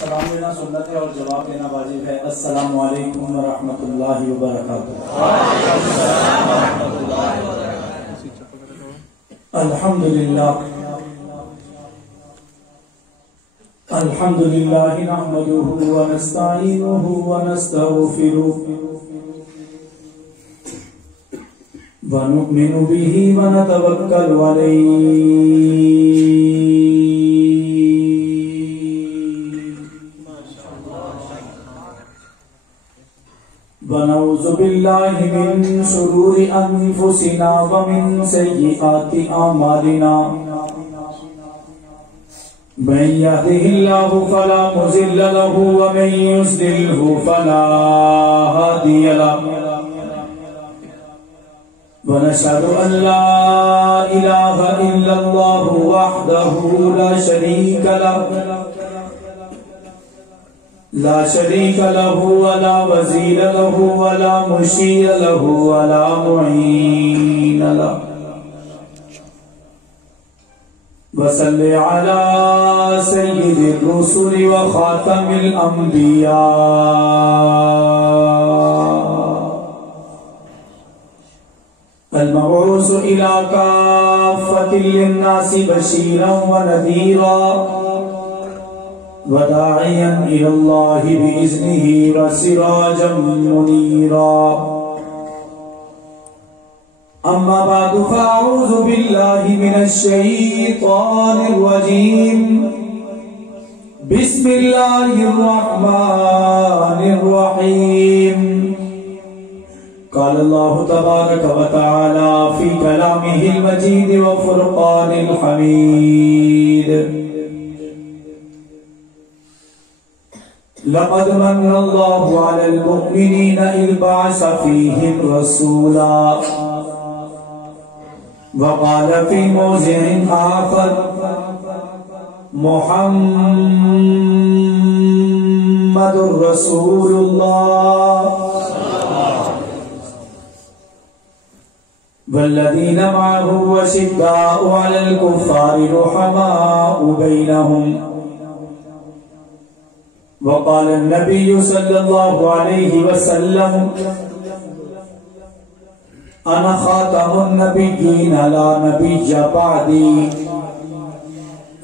سلام لینا سنت ہے اور جواب دینا واجب ہے۔ السلام علیکم ورحمۃ اللہ وبرکاتہ۔ الحمدللہ نحمده ونستعینه ونستغفره ونؤمن به ونتوکل علیہ ونعوذ باللہ من شرور انفسنا ومن سیئات اعمالنا من يهده الله فلا مضل له ومن يضلل فلا هادي له ونشهد ان لا اله الا الله وحده لا شريك له ولا وزير له ولا مشير له ولا معين له وصل على سيد الرسل وخاتم الأنبياء المبعوث إلى كافة للناس بشيرا ونذيرا وداعيا إلى الله بإذنه وسراجا منيرا أما بعد فأعوذ بالله من الشيطان الرجيم بسم الله الرحمن الرحيم قال الله تبارك وتعالى في كلامه المجيد وفرقان الحميد لقد من الله على المؤمنين إذ بعث فيهم رسولا وقال في موضع آخر محمد رسول الله والذين معه وشداء على الكفار رحماء بينهم وقال النبي صلى الله عليه وسلم أنا خاتم النبيين لا نبي بعدي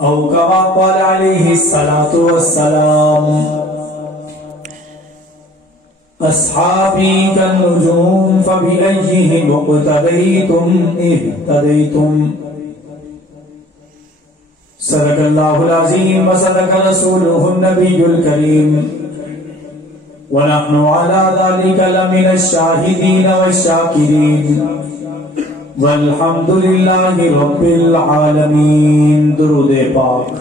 أو كما قال عليه الصلاة والسلام أصحابي كالنجوم فبأيهم اقتديتم اهتديتم صدق الله العظيم وصدق رسوله النبي الكريم ونحن على ذلك لمن الشاهدين والشاكرين والحمد لله رب العالمين۔ درود پاک۔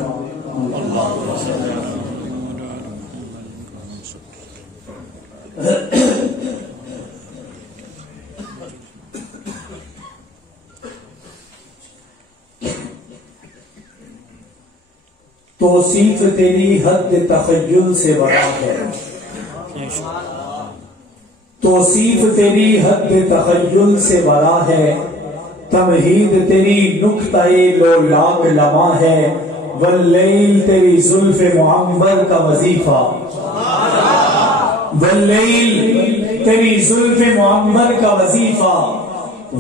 توصیف تیری حد تخیل سے بڑا ہے، توصیف تیری حد تخیل سے بڑا ہے، تمہید تیری نقطۂ لولاک لمحہ ہے، واللیل تیری زلف معمر کا وظیفہ، واللیل تیری زلف معمر کا وظیفہ،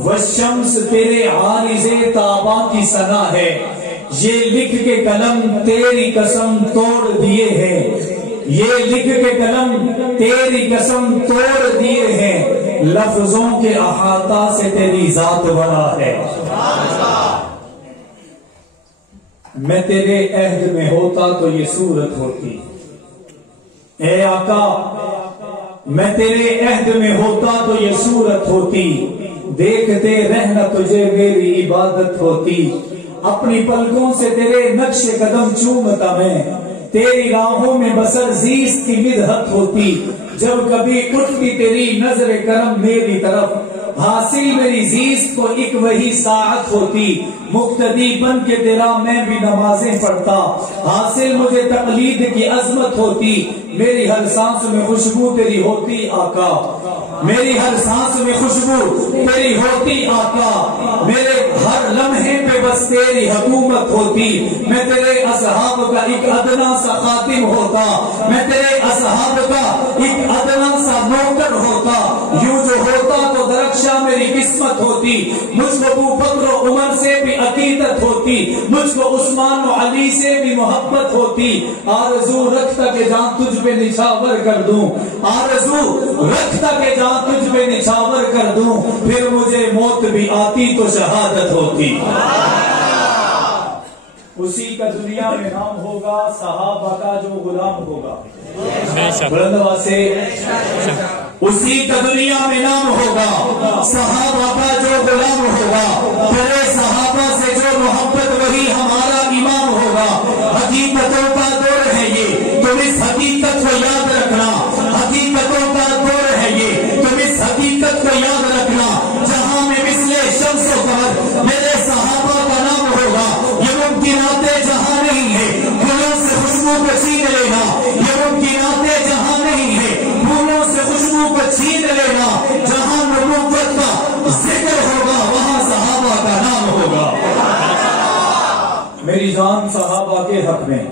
والشمس تیرے عارض تابا کی ثنا ہے، یہ لکھ کے قلم تیری قسم توڑ دیے ہیں، یہ لکھ کے قلم تیری قسم توڑ دیے ہیں، لفظوں کے احاطہ سے تیری ذات بڑا ہے۔ میں تیرے عہد میں ہوتا تو یہ صورت ہوتی، اے آقا میں تیرے عہد میں ہوتا تو یہ صورت ہوتی، دیکھتے رہنا تجھے میری عبادت ہوتی، اپنی پلکوں سے تیرے نقش قدم چومتا میں، تیری راہوں میں بسر زیست کی مدحت ہوتی، جب کبھی اٹھتی تیری نظر کرم میری طرف، حاصل میری زیست کو ایک وہی ساعت ہوتی، مقتدی بن کے تیرا میں بھی نمازیں پڑھتا، حاصل مجھے تقلید کی عظمت ہوتی، میری ہر سانس میں خوشبو تیری ہوتی آقا، میری ہر سانس میں خوشبو تیری ہوتی آقا، میرے ہر لمحے پہ بس تیری حکومت ہوتی، میں تیرے اصحاب کا ایک ادنا سا خاتم ہوتا، میں تیرے اصحاب کا ایک ادنا سا نوکر ہوتا، یوں جو ہوتا تو درخشاں میری قسمت ہوتی، مجھ کو ابو بکر و عمر سے بھی عقیدت ہوتی، مجھ کو عثمان و علی سے بھی محبت ہوتی، آرزو رکھتا کہ جان تجھ پہ نچھاور کر دوں، آرزو رکھتا کہ جان تجھ پہ نچھاور کر دوں، پھر مجھے موت بھی آتی تو شہادت ہوتی۔ اسی کا دنیا میں نام ہوگا، صحابہ کا جو غلام ہوگا، بلند آواز سے اسی کا دنیا میں نام ہوگا، صحابہ کا جو غلام ہوگا، پہلے صحابہ سے جو محبت وہی ہمارا امام ہوگا۔ حقیقتوں کا دور ہے یہ، تم اس حقیقت کو یاد رکھنا، حقیقتوں کا دور ہے یہ، تم اس حقیقت کو یاد رکھنا، جہاں میں مثل شمس و قمر میرے صحابہ کا نام ہوگا، یہ ممکنات جہاں نہیں ہے، پھولوں سے خوشبو کو چھین لینا، یہ ممکنات جہاں نہیں ہے، پھولوں سے خوشبو کو چھین لینا، جہاں نبوت کا ذکر ہوگا وہاں صحابہ کا نام ہوگا۔ میری جان صحابہ کے حق میں،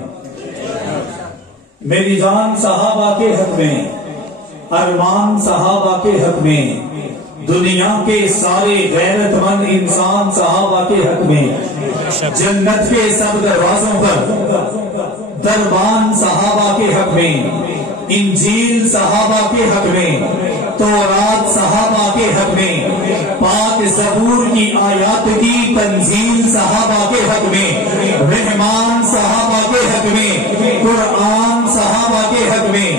میری جان صحابہ کے حق میں، ارمان صحابہ کے حق میں، دنیا کے سارے غیرت مند انسان صحابہ کے حق میں، جنت کے سب دروازوں پر دربان صحابہ کے حق میں، انجیل صحابہ کے حق میں، تورات صحابہ کے حق میں، پاک زبور کی آیات کی تنزیل صحابہ کے حق میں، رحمان صحابہ کے حق میں، قرآن صحابہ کے حق میں،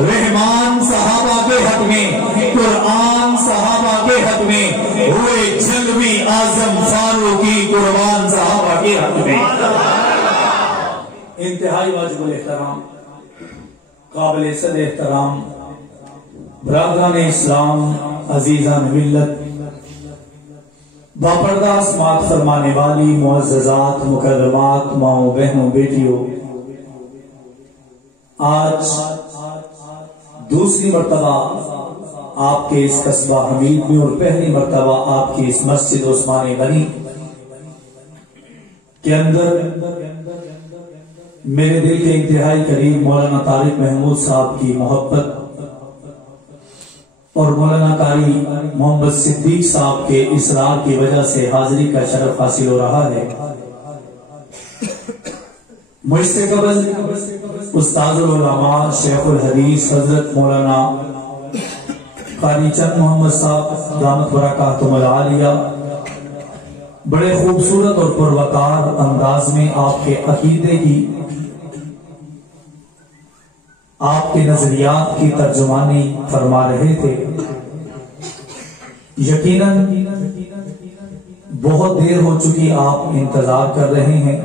رحمان صحابہ کے حق میں، قرآن صحابہ کے حق میں، ہوئے جلوی اعظم فاروقی قربان صحابہ کے حق میں۔ انتہائی واجب الاحترام، قابل صد احترام برادران اسلام، عزیزان ملت، باپردہ سماعت فرمانے والی معززات مکرمات ماؤں بہنوں بیٹیوں، آج دوسری مرتبہ آپ کے اس قصبہ حمید میں اور پہلی مرتبہ آپ کی اس مسجد عثمان غنی کے اندر میرے دل کے انتہائی قریب مولانا طارق محمود صاحب کی محبت اور مولانا قاری محمد صدیق صاحب کے اصرار کی وجہ سے حاضری کا شرف حاصل ہو رہا ہے۔ مجھ سے قبل استاد العلماء شیخ الحدیث حضرت مولانا قاری چند محمد صاحب دامت برکاتہم العالیہ بڑے خوبصورت اور پروقار انداز میں آپ کے عقیدے کی، آپ کے نظریات کی ترجمانی فرما رہے تھے۔ یقیناً بہت دیر ہو چکی، آپ انتظار کر رہے ہیں۔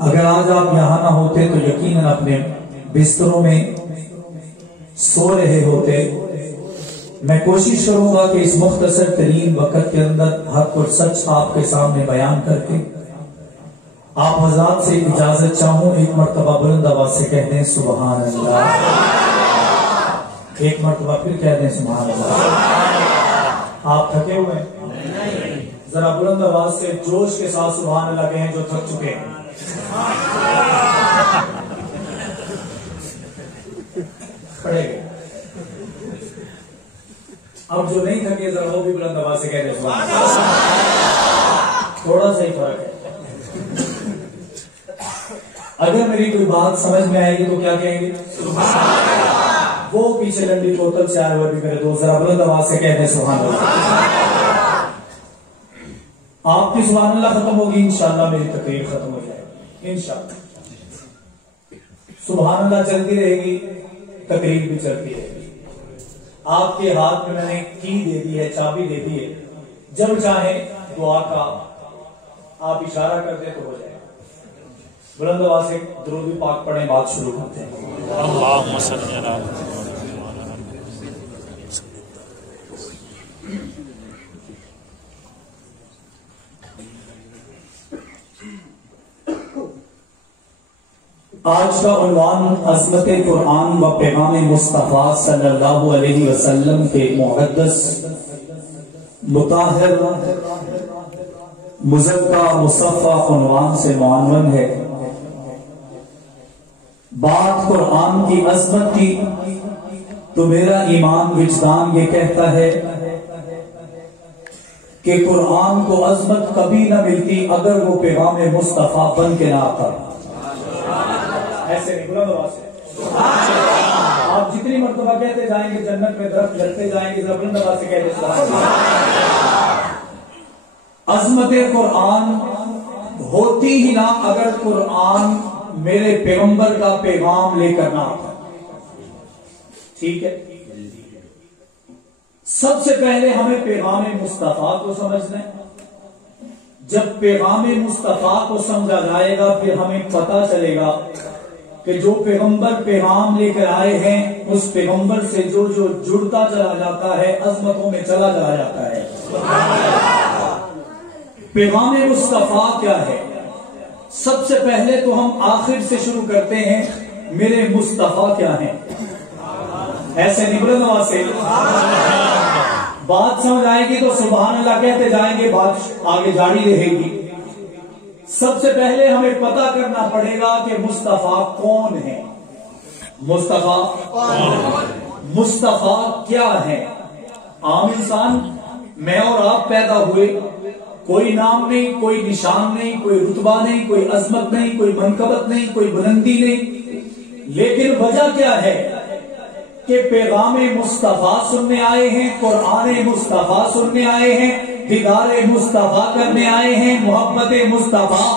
اگر آج آپ یہاں نہ ہوتے تو یقیناً اپنے بستروں میں سو رہے ہوتے۔ میں کوشش کروں گا کہ اس مختصر ترین وقت کے اندر حق اور سچ آپ کے سامنے بیان کر کے آپ حضرات سے اجازت چاہوں، ایک مرتبہ بلند آواز سے کہہ دیں سبحان اللہ، ایک مرتبہ پھر کہہ دیں سبحان اللہ۔ آپ تھکے ہوئے ہیں؟ ذرا بلند آواز سے جوش کے ساتھ سبحان اللہ کہیں جو تھک چکے ہیں۔ کھڑے گئے۔ اب جو نہیں تھکے ذرا وہ بھی بلند آواز سے کہہ دیں سبحان اللہ۔ تھوڑا سا ہی فرق ہے۔ اگر میری کوئی بات سمجھ میں آئے گی تو کیا کہیں گے؟ سبحان اللہ۔ وہ پیچھے لمبی بوتل سے آئے ہوئے بھی میرے دوست ذرا بلند آواز سے کہہ دیں سبحان اللہ۔ آپ کی سبحان اللہ ختم ہوگی، انشاءاللہ میری تقریر ختم ہو جائے گی انشاءاللہ۔ سبحان اللہ چلتی رہے گی، تقریر بھی چلتی رہے گی۔ آپ کے ہاتھ میں نے کی دے دی ہے، چابی دے دی ہے، جب چاہیں دعا کا آپ اشارہ کر دیں تو ہو جائے گا۔ بلند آواز سے درود پاک پڑھیں، بات شروع کرتے ہیں۔ اللہم صلی علی آج کا عنوان عظمت قرآن و پیغام مصطفیٰ صلی اللہ علیہ وسلم کے مقدس مطہر مزکہ مصفہ عنوان سے معنون ہے۔ بات قرآن کی عظمت کی تو میرا ایمان وجدان یہ کہتا ہے کہ قرآن کو عظمت کبھی نہ ملتی اگر وہ پیغام مصطفیٰ بن کے نہ آتا۔ ایسے نہیں، بلند آواز سے آپ جتنی مرتبہ کہتے جائیں گے جنت میں درخت لگتے جائیں گے، بلند آواز سے کہتے عظمت قرآن ہوتی ہی نہ اگر قرآن میرے پیغمبر کا پیغام لے کر نہ آتا۔ ٹھیک ہے، سب سے پہلے ہمیں پیغام مصطفیٰ کو سمجھنا ہے۔ جب پیغام مصطفیٰ کو سمجھا جائے گا پھر ہمیں پتہ چلے گا کہ جو پیغمبر پیغام لے کر آئے ہیں اس پیغمبر سے جو جو جڑتا چلا جاتا ہے عظمتوں میں چلا چلا جاتا ہے۔ پیغام مصطفیٰ کیا ہے؟ سب سے پہلے تو ہم آخر سے شروع کرتے ہیں، میرے مصطفیٰ کیا ہیں؟ ایسے نبرد آواز سے بات سمجھ آئے گی تو سبحان اللہ کہتے جائیں گے، بات آگے جاری رہے گی۔ سب سے پہلے ہمیں پتہ کرنا پڑے گا کہ مصطفیٰ کون ہے، مصطفیٰ کیا ہے؟ عام انسان میں اور آپ پیدا ہوئے، کوئی نام نہیں، کوئی نشان نہیں، کوئی رتبہ نہیں، کوئی عظمت نہیں، کوئی منقبت نہیں، کوئی بلندی نہیں، لیکن وجہ کیا ہے کہ پیغام مصطفیٰ سننے آئے ہیں، قرآن مصطفیٰ سننے آئے ہیں، دیدار مصطفیٰ کرنے آئے ہیں، محبت مصطفیٰ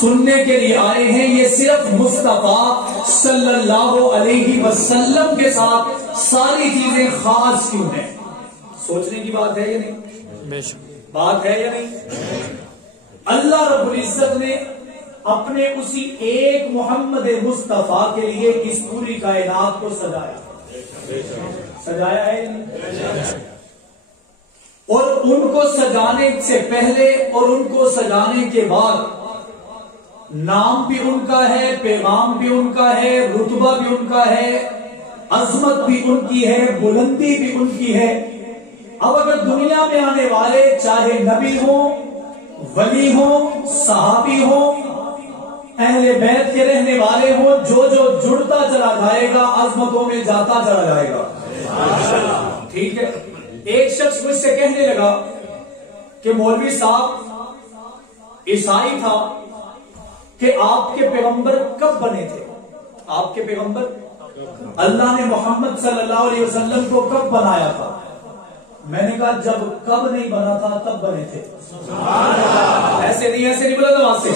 سننے کے لیے آئے ہیں۔ یہ صرف مصطفیٰ صلی اللہ علیہ وسلم کے ساتھ ساری چیزیں خاص کیوں ہیں؟ سوچنے کی بات ہے یا نہیں؟ بات ہے یا نہیں؟ اللہ رب العزت نے اپنے اسی ایک محمد مصطفیٰ کے لیے اس پوری کائنات کو سجایا ہے اور ان کو سجانے سے پہلے اور ان کو سجانے کے بعد نام بھی ان کا ہے، پیغام بھی ان کا ہے، رتبہ بھی ان کا ہے، عظمت بھی ان کی ہے، بلندی بھی ان کی ہے۔ اب اگر دنیا میں آنے والے چاہے نبی ہوں، ولی ہوں، صحابی ہوں، اہل بیت کے رہنے والے ہوں، جو جو جڑتا چلا جائے گا عظمتوں میں جاتا چلا جائے گا۔ ٹھیک ہے، ایک شخص مجھ سے کہنے لگا کہ مولوی صاحب عیسائی تھا کہ آپ کے پیغمبر کب بنے تھے؟ آپ کے پیغمبر اللہ نے محمد صلی اللہ علیہ وسلم کو کب بنایا تھا؟ میں نے کہا جب کب نہیں بنا تھا تب بنے تھے۔ ایسے نہیں بولا تھا وہاں سے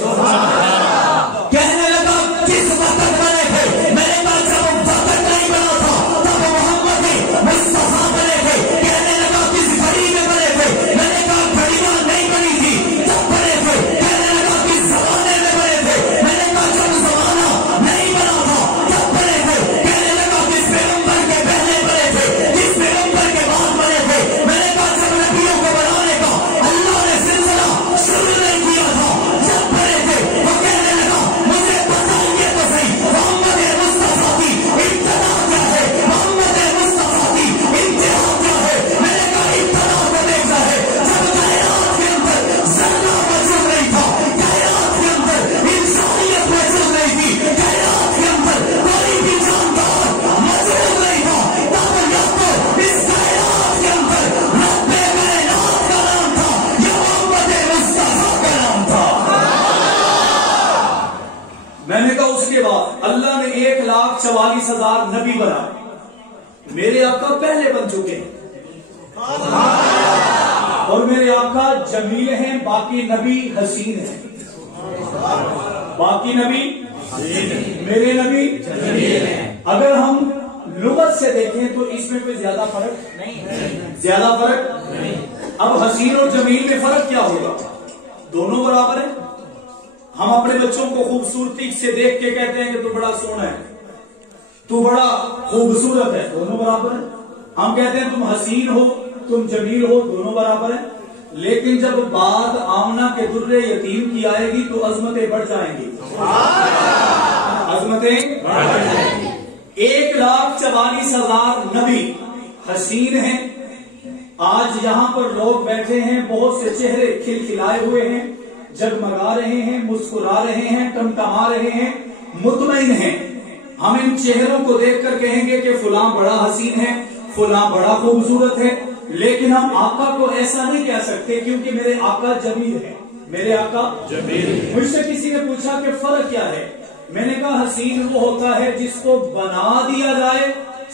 کہنے لگا کس وقت بنے تھے؟ میں نے کہا جب وقت نہیں بنا تھا تب محمد مصطفیٰ بنے تھے۔ کہنے لگا کس گھڑی میں بنے تھے؟ میں نے کہا گھڑیاں نہیں بنی تھی تب بنے تھے۔ کہنے لگا کس زمانے میں بنے تھے؟ میں نے کہا جب زمانہ نہیں بنا تھا تب بنے تھے۔ کہنے لگا کس پیغمبر کے پہلے بنے تھے، کس پیغمبر کے بعد بنے تھے؟ میں نے کہا جب نبیوں کو بنانے کا اللہ نے سلسلہ شروع نہیں کیا تھا جب بنے تھے۔ وہ کہنے لگا مجھے بتائیے تو صحیح محمد مصطفیٰ کی ابتدا کیا ہے، محمد مصطفیٰ کی انتہا کیا ہے؟ میں نے کہا ابتدا کو دیکھا ہے جب کائنات کے اندر ذرہ موجود نہیں تھا، کائنات کے اندر انسانیت موجود نہیں تھی، کائنات کے اندر کوئی بھی جاندار موجود نہیں تھا، تب یا تو اس کائنات کے اندر رب کائنات کا نام تھا یا محمد مصطفیٰ کا نام تھا۔ میں نے کہا اس کے بعد اللہ نے 1,44,000 نبی بنائے، میرے آقا پہلے بن چکے ہیں اور میرے آقا جمیل ہیں، باقی نبی حسین ہیں، باقی نبی میرے نبی جمیل ہیں۔ اگر ہم لغت سے دیکھیں تو اس میں کوئی زیادہ فرق نہیں، زیادہ فرق نہیں۔ اب حسین اور جمیل میں فرق کیا ہوگا؟ دونوں برابر ہیں۔ ہم اپنے بچوں کو خوبصورتی سے دیکھ کے کہتے ہیں کہ تو بڑا سونا ہے، تو بڑا خوبصورت ہے، دونوں برابر ہیں۔ ہم کہتے ہیں تم حسین ہو، تم جمیل ہو، دونوں برابر ہیں۔ لیکن جب بات آمنہ کے درے یتیم کی آئے گی تو عظمتیں بڑھ جائیں گی۔ عظمتیں 1,44,000 نبی حسین ہیں. آج یہاں پر لوگ بیٹھے ہیں، بہت سے چہرے کھلکھلائے ہوئے ہیں، جگمگا رہے ہیں، مسکرا رہے ہیں، ٹمٹما رہے ہیں، مطمئن ہیں. ہم ان چہروں کو دیکھ کر کہیں گے کہ فلاں بڑا حسین ہے، فلاں بڑا خوبصورت ہے، لیکن ہم آقا کو ایسا نہیں کہہ سکتے کیونکہ میرے آقا جمیل ہے. میرے آقا جمیل. مجھ سے کسی نے پوچھا کہ فرق کیا ہے؟ میں نے کہا حسین وہ ہوتا ہے جس کو بنا دیا جائے،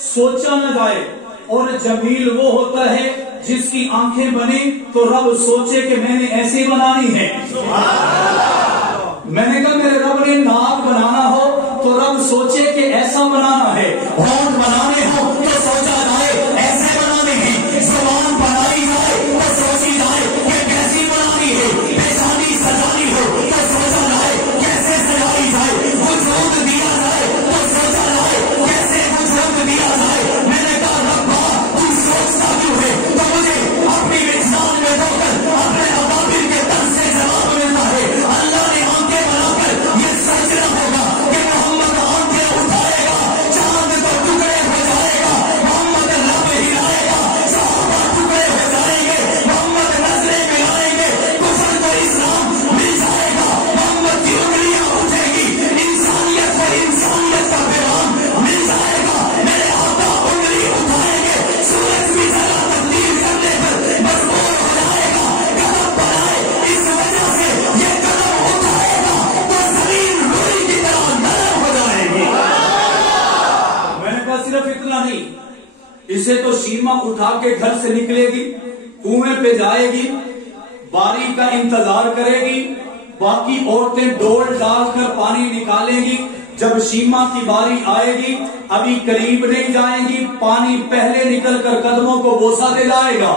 سوچا نہ جائے، اور جمیل وہ ہوتا ہے جس کی آنکھیں بنی تو رب سوچے کہ میں نے ایسی بنانی ہے. میں نے کہا میرے رب نے ناک بنانا ہو تو رب سوچے کہ ایسا بنانا ہے، ہونٹ بنانے ہو تو سوچا جائے ایسے بنانے ہیں، زبان بنائی جائے تو سوچی جائے کہ کیسی بنانی ہے، پیشانی سجانی ہو تو سوچا جائے کیسے سجائی جائے، وجود دیا جائے تو سوچا جائے کیسے وجود دیا جائے. میں نے کہا ربا تو سوچتا کیوں ہے؟ تو مجھے اپنی وجدان میں دو کر اپنے اکابر کے در سے جواب ملتا ہے. اللہ نے آنکھیں بنا کر یہ سوچنا ہوگا کہ محمد آنکھیں اٹھائے گا، چاند کو ٹکڑے ہو جائے گا، محمد رب ہلائے گا، صحابہ ٹکڑے ہو جائیں گے، محمد نظریں ملائیں گے، کفر کو اسلام مل جائے گا، محمد کی انگلیاں اٹھے گی، انسانیت کو انسانیت کا پیغام مل جائے گا. میرے آقا انگلی اٹھائیں گے، سورج کی جگہ تبدیل کرنے پر مجبور ہو جائے گا. قدم بڑھائے اس وجہ سے یہ قدم اٹھائے گا تو زمین روئی کی طرح نرم ہو جائے گی. میں نے کہا صرف اتنا نہیں، اسے تو شیما اٹھا کے گھر سے نکلے گی، کنویں پہ جائے گی، باری کا انتظار کرے گی، باقی عورتیں ڈول ڈال کر پانی نکالیں گی. جب شیما کی باری آئے گی ابھی قریب نہیں جائیں گی، پانی پہلے نکل کر قدموں کو بوسہ دے جائے گا.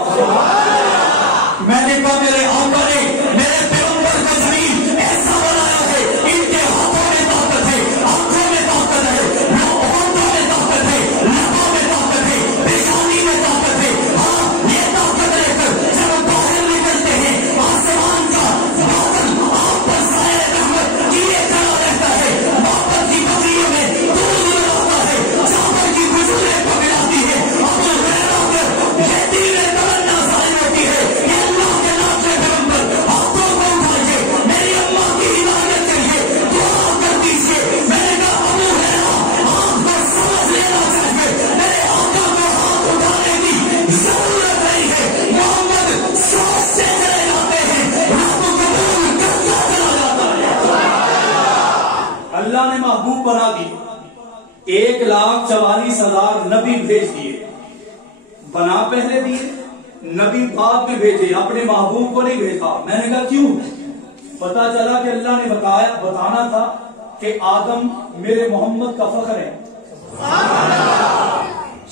میں نے کہا میرے آقا نے میرے پیغمبر کو زمین ایسا بنایا ہے، ان کے ہاتھوں میں طاقت ہے، آنکھوں میں طاقت ہے، ہونٹوں میں طاقت ہے، لبوں میں طاقت ہے، پیشانی میں طاقت ہے. ہاں یہ طاقت لے کر جب باہر نکلتے ہیں آسمان کا بادل آپ پر سایہ رحمت کیے کھڑا رہتا ہے، محبت کی بکریوں میں دودھ ملاتا ہے، جانور کی بجوریں کو ملاتی ہے. ابو ہریرہ کر یہ دل تمنا ظاہر ہوتی ہے کہ اللہ کے نام سے پیغمبر ہاتھوں کو اٹھائیے، میری اماں کی ہدایت کے لیے دعا کر دیجیے. میں نے کہا ابو ہریرہ آپ کو سمجھ لینا چاہیے میرے آقا کو ہاتھ اٹھانے کی ضرورت نہیں ہے، محمد سوچتے چلے جاتے ہیں، رب قبول کرتا چلا جاتا ہے. اللہ نے محبوب بنا دی، 1,44,000 نبی بھیج دیے، بنا پہلے دیے، نبی بعد میں بھیجے، اپنے محبوب کو نہیں بھیجا. میں نے کہا کیوں؟ پتا چلا کہ اللہ نے بتانا تھا کہ آدم میرے محمد کا فخر ہے،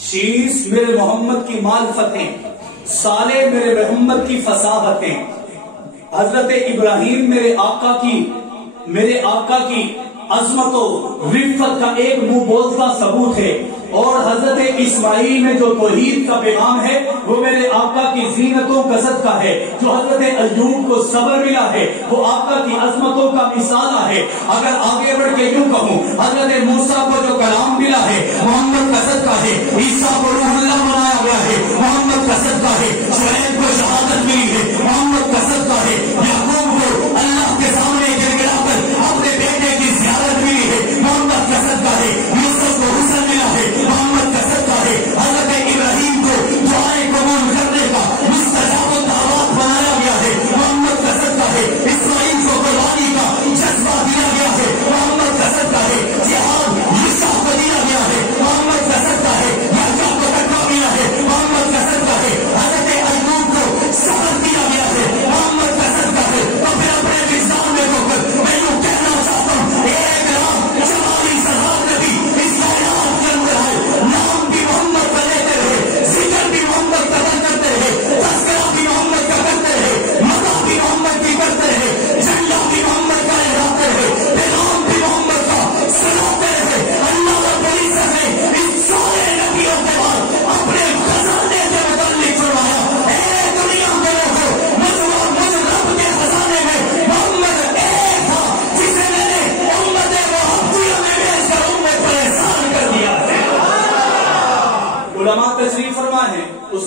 شیش میرے محمد کی معرفتیں، صالح میرے محمد کی فصاحتیں، حضرت ابراہیم میرے آقا کی عظمت و رفت کا ایک منہ بولتا ثبوت ہے، اور حضرت اسماعیل میں جو توحید کا پیغام ہے وہ میرے آقا کی زینتوں کثرت کا ہے، جو حضرت ایوب کو صبر ملا ہے وہ آقا کی عظمتوں کا مثالہ ہے. اگر آگے بڑھ کے یوں کہوں حضرت موسیٰ کو جو کلام ملا ہے محمد کثرت کا ہے، عیسیٰ کو روح اللہ بنایا گیا ہے محمد کثرت کا ہے، شعیب کو شہادت ملی ہے محمد کثرت کا ہے، یعقوب کو اللہ کے سامنے گر گرا کر اپنے بیٹے کی زیارت ملی ہے محمد کثرت کا ہے، یوسف کو حسن ملا ہے محمد کثرت کا ہے، حضرت ابراہیم کو دعائیں قبول کرنے کا مستجاب الدعوات بنایا گیا ہے محمد کثرت کا ہے، اسماعیل کو قربانی کا جذبہ دیا گیا ہے محمد کثرت کا ہے، جہاد یوسف کو دیا گیا ہے محمد کثرت کا ہے، یحییٰ کو تقویٰ ملا ہے محمد کثرت کا ہے، حضرت ایوب کو صبر دیا گیا ہے محمد کثرت کا ہے،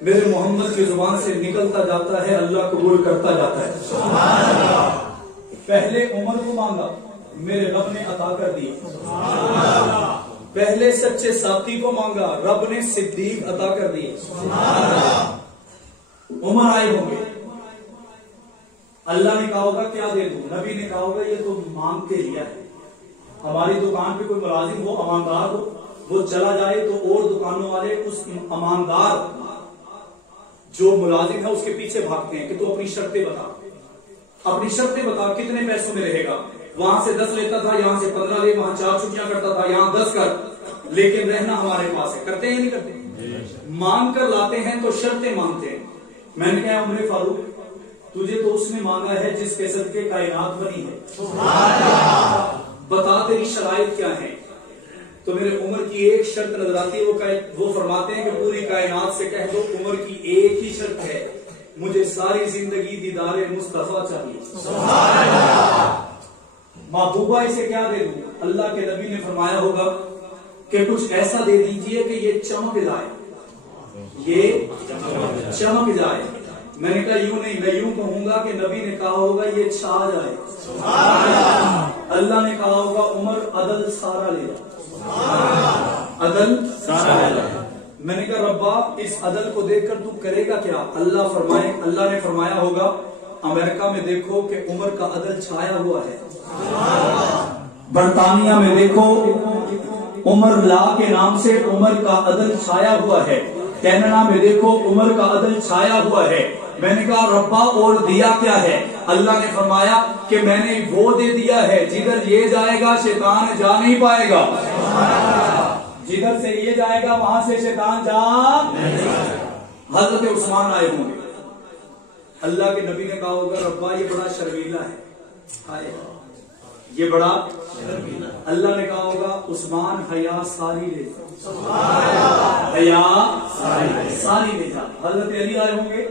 میرے محمد کی زبان سے نکلتا جاتا ہے، اللہ قبول کرتا جاتا ہے. سبحان اللہ. پہلے عمر کو مانگا، میرے رب نے عطا کر دی. پہلے سچے ساتھی کو مانگا، رب نے صدیق عطا کر دی. عمر آئے ہوں گے، اللہ نے کہا ہوگا کیا دے دوں، نبی نے کہا ہوگا یہ تو مانگ کے لیا ہے. ہماری دکان پہ کوئی ملازم ہو، اماندار ہو، وہ چلا جائے تو اور دکانوں والے اس اماندار جو ملازم ہے اس کے پیچھے بھاگتے ہیں کہ تو اپنی شرطیں بتا، اپنی شرطیں بتا، کتنے پیسوں میں رہے گا. وہاں سے 10 لیتا تھا، یہاں سے 15 لے، وہاں 4 چھٹیاں کرتا تھا، یہاں 10 کر، لیکن رہنا ہمارے پاس ہے. کرتے ہیں یا نہیں کرتے؟ مانگ کر لاتے ہیں تو شرطیں مانگتے ہیں. میں نے کہا عمر فاروق تجھے تو اس نے مانگا ہے جس کے صدقے کائنات بنی ہے، بتا تیری شرائط کیا ہیں. تو میرے عمر کی ایک شرط نظر آتی ہے، وہ فرماتے ہیں کہ پوری کائنات سے کہہ دو عمر کی ایک ہی شرط ہے، مجھے ساری زندگی دیدار مصطفیٰ چاہیے. محبوبہ اسے کیا دے دوں؟ اللہ کے نبی نے فرمایا ہوگا کہ کچھ ایسا دے دیجئے کہ یہ چمک جائے، یہ چمک جائے. میں نے کہا یوں نہیں، میں یوں کہوں گا کہ نبی نے کہا ہوگا یہ چھا جائے. اللہ نے کہا ہوگا عمر عدل سارا لے جا، عدل سارا لے جا. میں نے کہا ربا اس عدل کو دیکھ کر تو کرے گا کیا؟ اللہ نے فرمایا ہوگا امریکہ میں دیکھو کہ عمر کا عدل چھایا ہوا ہے، برطانیہ میں دیکھو عمر لا کے نام سے عمر کا عدل چھایا ہوا ہے، کینیڈا میں دیکھو عمر کا عدل چھایا ہوا ہے. میں نے کہا ربا اور دیا کیا ہے؟ اللہ نے فرمایا کہ میں نے وہ دے دیا ہے جدھر یہ جائے گا شیطان جا نہیں پائے گا، جدھر سے یہ جائے گا وہاں سے شیطان جا. حضرت عثمان آئے ہوں گے، اللہ کے نبی نے کہا ہوگا ربا یہ بڑا شرمیلا ہے، یہ بڑا. اللہ نے کہا ہوگا عثمان حیا ساری لے جا، حیا ساری لے جا. حضرت علی آئے ہوں گے،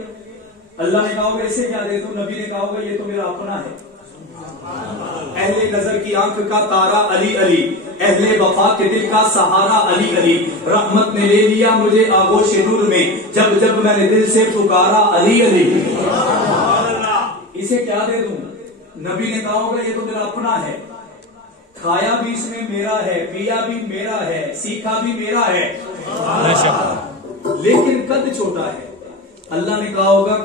اللہ نے کہا ہوگا اسے کیا دے دوں؟ نبی نے کہا ہوگا یہ تو میرا اپنا ہے. اہل نظر کی آنکھ کا تارا علی علی، اہل وفا کے دل کا سہارا علی علی، رحمت نے لے لیا مجھے آغوش نور میں جب جب میں نے دل سے پکارا علی علی. اسے کیا دے دوں؟ نبی نے کہا ہوگا یہ تو میرا اپنا ہے، کھایا بھی اس میں میرا ہے، پیا بھی میرا ہے، سیکھا بھی میرا ہے، لیکن قد چھوٹا ہے. اللہ نے کہا ہوگا